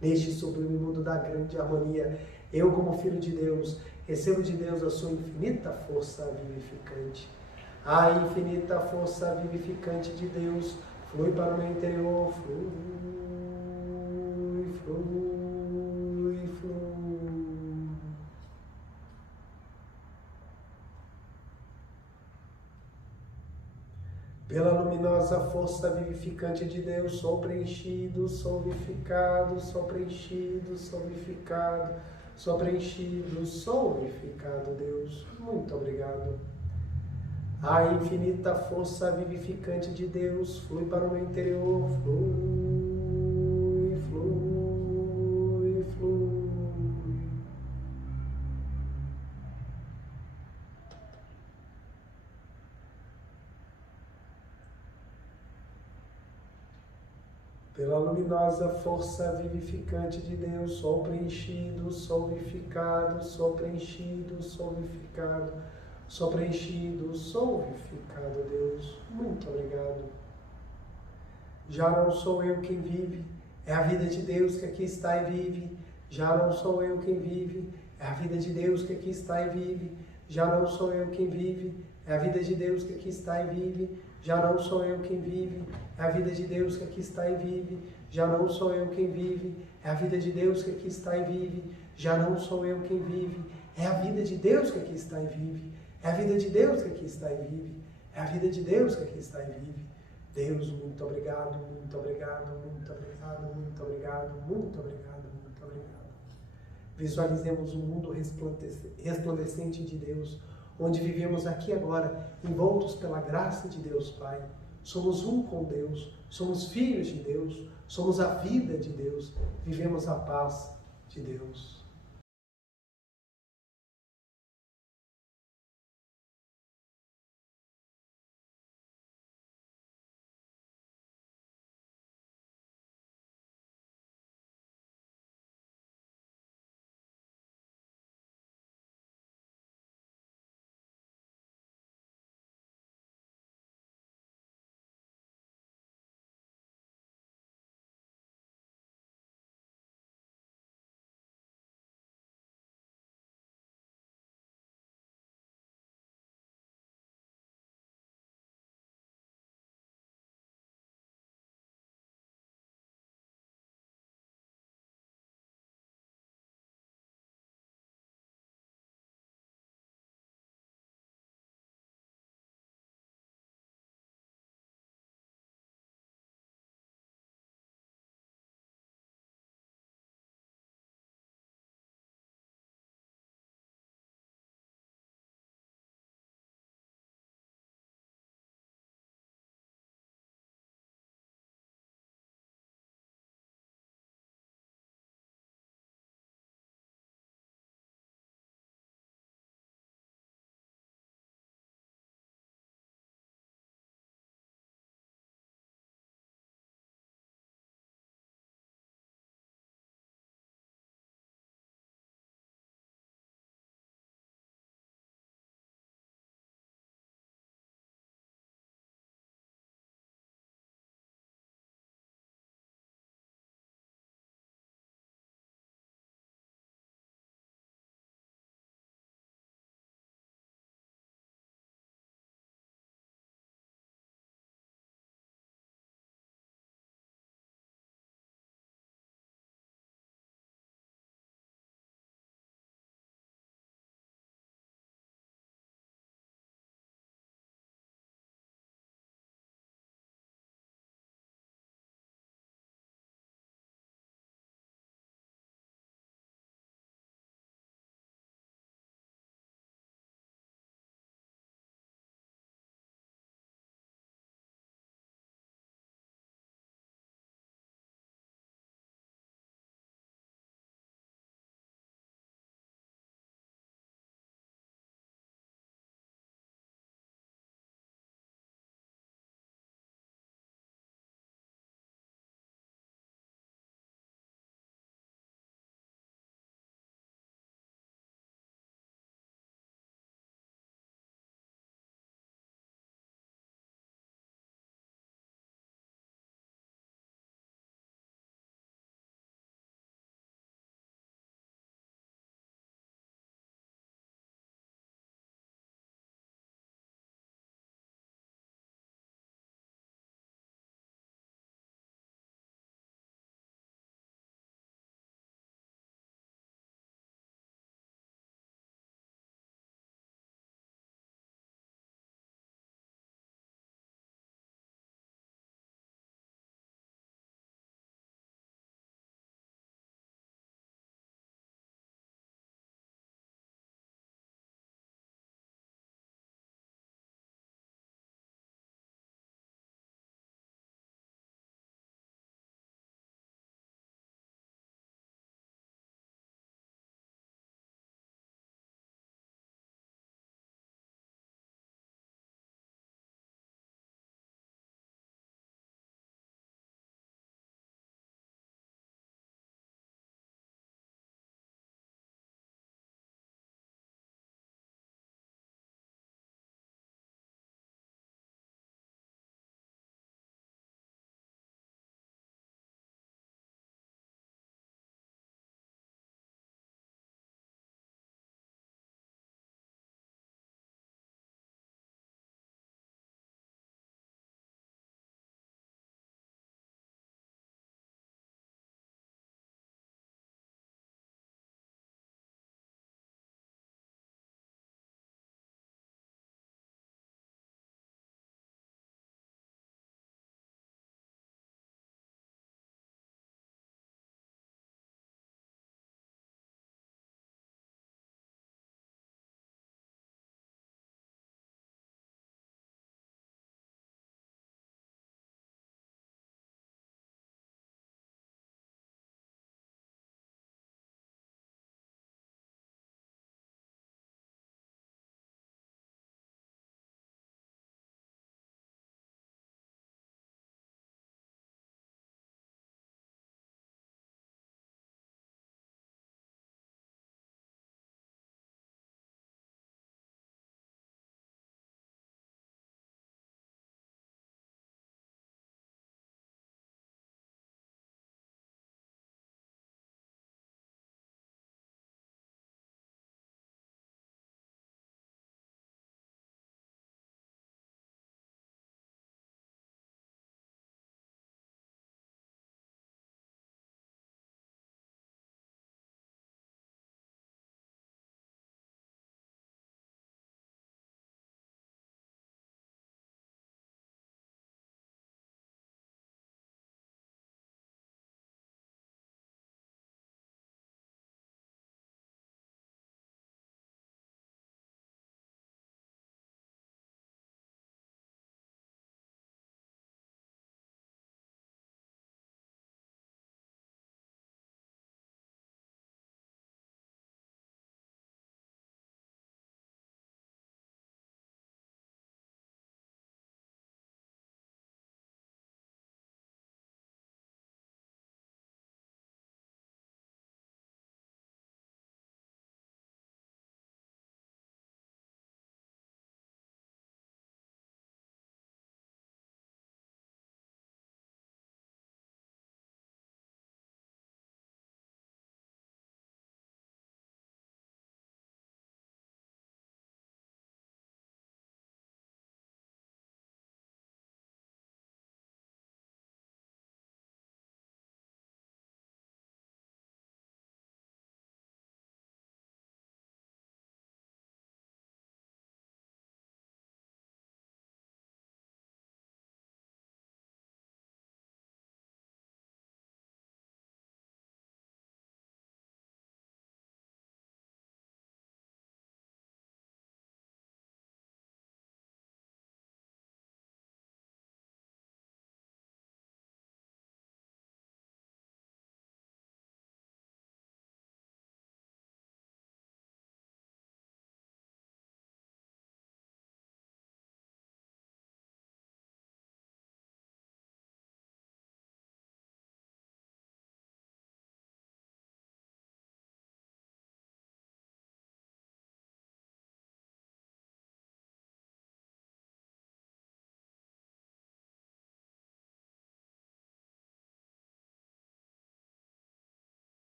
Neste sublime mundo da grande harmonia, eu, como filho de Deus, recebo de Deus a sua infinita força vivificante. A infinita força vivificante de Deus flui para o meu interior, flui, flui, flui. Pela luminosa força vivificante de Deus, sou preenchido, sou vivificado, sou preenchido, sou vivificado, sou preenchido, sou vivificado, Deus. Muito obrigado. A infinita força vivificante de Deus flui para o meu interior, flui, flui, flui. Pela luminosa força vivificante de Deus, sou preenchido, sou vivificado, sou preenchido, sou vivificado, sou preenchido, sou vivificado, Deus. Muito obrigado. Já não sou eu quem vive, é a vida de Deus que aqui está e vive. Já não sou eu quem vive, é a vida de Deus que aqui está e vive. Já não sou eu quem vive, é a vida de Deus que aqui está e vive. Já não sou eu quem vive, é a vida de Deus que aqui está e vive. Já não sou eu quem vive, é a vida de Deus que aqui está e vive. Já não sou eu quem vive, é a vida de Deus que aqui está e vive. É a vida de Deus que aqui está e vive. É a vida de Deus que aqui está e vive. Deus, muito obrigado, muito obrigado, muito obrigado, muito obrigado, muito obrigado, muito obrigado. Visualizemos um mundo resplandecente de Deus, onde vivemos aqui agora, envoltos pela graça de Deus Pai. Somos um com Deus, somos filhos de Deus, somos a vida de Deus, vivemos a paz de Deus.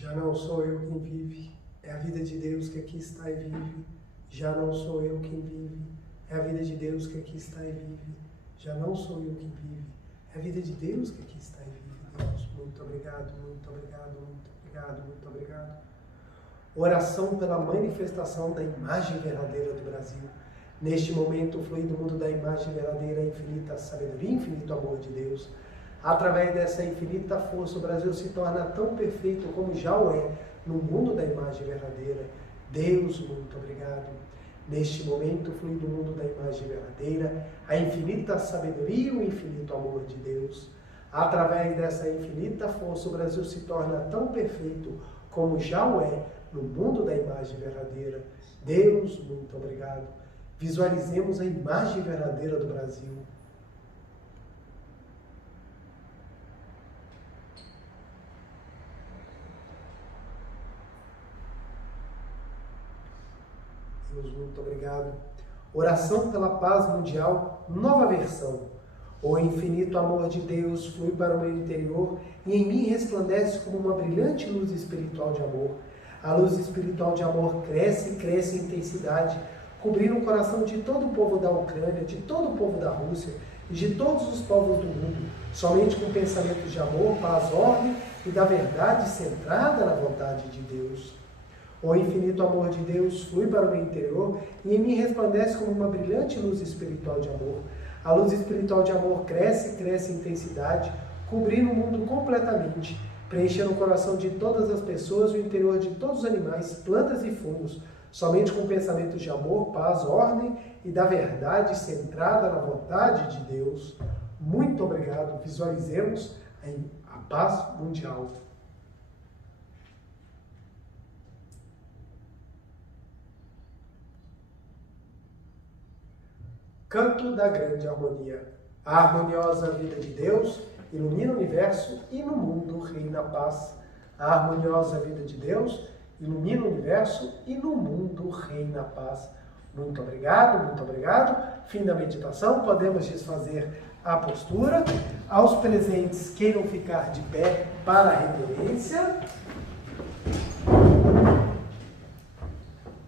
Já não sou eu quem vive, é a vida de Deus que aqui está e vive. Já não sou eu quem vive, é a vida de Deus que aqui está e vive. Já não sou eu quem vive, é a vida de Deus que aqui está e vive. Deus, muito obrigado, muito obrigado, muito obrigado, muito obrigado. Oração pela manifestação da imagem verdadeira do Brasil. Neste momento, flui do mundo da imagem verdadeira, a infinita sabedoria, infinito amor de Deus. Através dessa infinita força, o Brasil se torna tão perfeito como já o é no mundo da imagem verdadeira. Deus, muito obrigado. Neste momento, flui do mundo da imagem verdadeira, a infinita sabedoria e o infinito amor de Deus. Através dessa infinita força, o Brasil se torna tão perfeito como já o é no mundo da imagem verdadeira. Deus, muito obrigado. Visualizemos a imagem verdadeira do Brasil. Deus, muito obrigado. Oração pela paz mundial, nova versão. O infinito amor de Deus flui para o meu interior e em mim resplandece como uma brilhante luz espiritual de amor. A luz espiritual de amor cresce e cresce em intensidade, cobrindo o coração de todo o povo da Ucrânia, de todo o povo da Rússia e de todos os povos do mundo, somente com pensamentos de amor, paz, ordem e da verdade centrada na vontade de Deus. O infinito amor de Deus flui para o meu interior e em mim resplandece como uma brilhante luz espiritual de amor. A luz espiritual de amor cresce e cresce em intensidade, cobrindo o mundo completamente, preenchendo o coração de todas as pessoas, o interior de todos os animais, plantas e fungos, somente com pensamentos de amor, paz, ordem e da verdade centrada na vontade de Deus. Muito obrigado. Visualizemos a paz mundial. Canto da grande harmonia. A harmoniosa vida de Deus ilumina o universo e no mundo reina a paz. A harmoniosa vida de Deus ilumina o universo e no mundo reina a paz. Muito obrigado, muito obrigado. Fim da meditação, podemos desfazer a postura. Aos presentes, queiram ficar de pé para a reverência.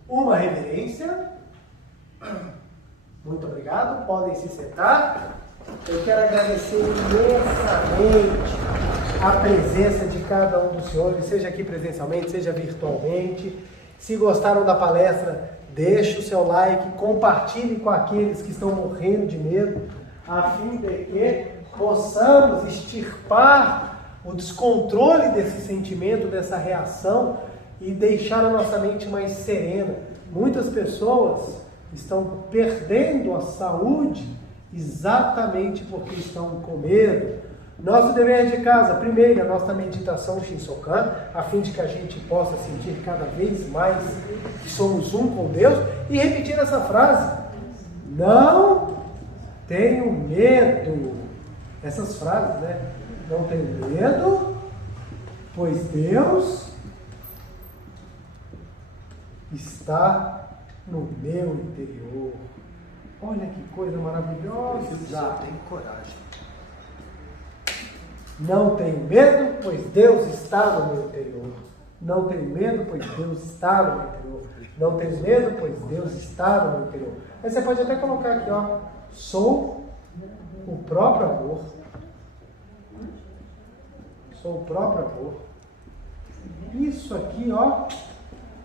Uma reverência. Muito obrigado, podem se sentar. Eu quero agradecer imensamente a presença de cada um dos senhores, seja aqui presencialmente, seja virtualmente. Se gostaram da palestra, deixe o seu like, compartilhe com aqueles que estão morrendo de medo, a fim de que possamos extirpar o descontrole desse sentimento, dessa reação e deixar a nossa mente mais serena. Muitas pessoas estão perdendo a saúde exatamente porque estão com medo. Nosso dever de casa, primeiro, a nossa meditação Shinsokan, a fim de que a gente possa sentir cada vez mais que somos um com Deus, e repetir essa frase: não tenho medo. Essas frases, né? Não tenho medo, pois Deus está no meu interior. Olha que coisa maravilhosa. Já tem coragem. Não tenho medo, pois Deus está no meu interior. Não tenho medo, pois Deus está no meu interior. Não tenho medo, pois Deus está no meu interior. Aí você pode até colocar aqui, ó. Sou o próprio amor. Sou o próprio amor. Isso aqui, ó,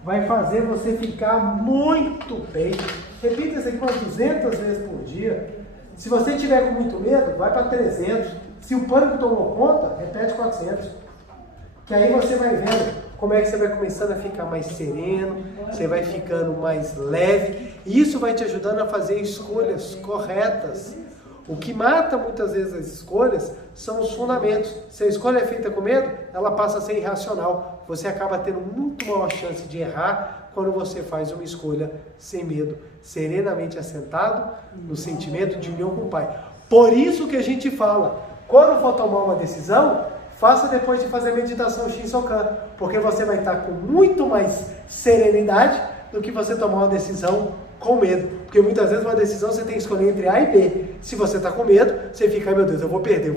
vai fazer você ficar muito bem. Repita isso aqui umas 200 vezes por dia. Se você tiver com muito medo, vai para 300. Se o pânico tomou conta, repete 400. Que aí você vai vendo como é que você vai começando a ficar mais sereno, você vai ficando mais leve. E isso vai te ajudando a fazer escolhas corretas. O que mata muitas vezes as escolhas são os fundamentos. Se a escolha é feita com medo, ela passa a ser irracional. Você acaba tendo muito maior chance de errar quando você faz uma escolha sem medo, serenamente assentado no sentimento de união com o Pai. Por isso que a gente fala, quando for tomar uma decisão, faça depois de fazer a meditação Shinsokan, porque você vai estar com muito mais serenidade do que você tomar uma decisão com medo. Porque muitas vezes uma decisão você tem que escolher entre A e B. Se você está com medo, você fica, ai meu Deus, eu vou perder.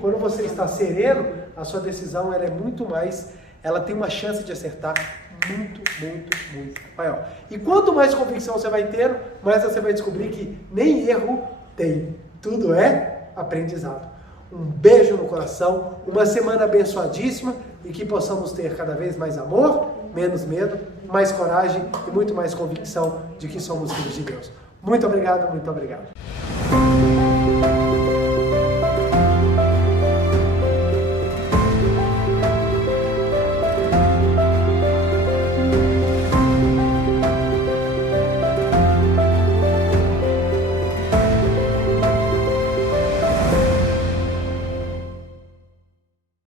Quando você está sereno, a sua decisão ela é muito mais ela tem uma chance de acertar muito maior. E quanto mais convicção você vai tendo, mais você vai descobrir que nem erro tem. Tudo é aprendizado. Um beijo no coração, uma semana abençoadíssima e que possamos ter cada vez mais amor, menos medo, mais coragem e muito mais convicção de que somos filhos de Deus. Muito obrigado, muito obrigado.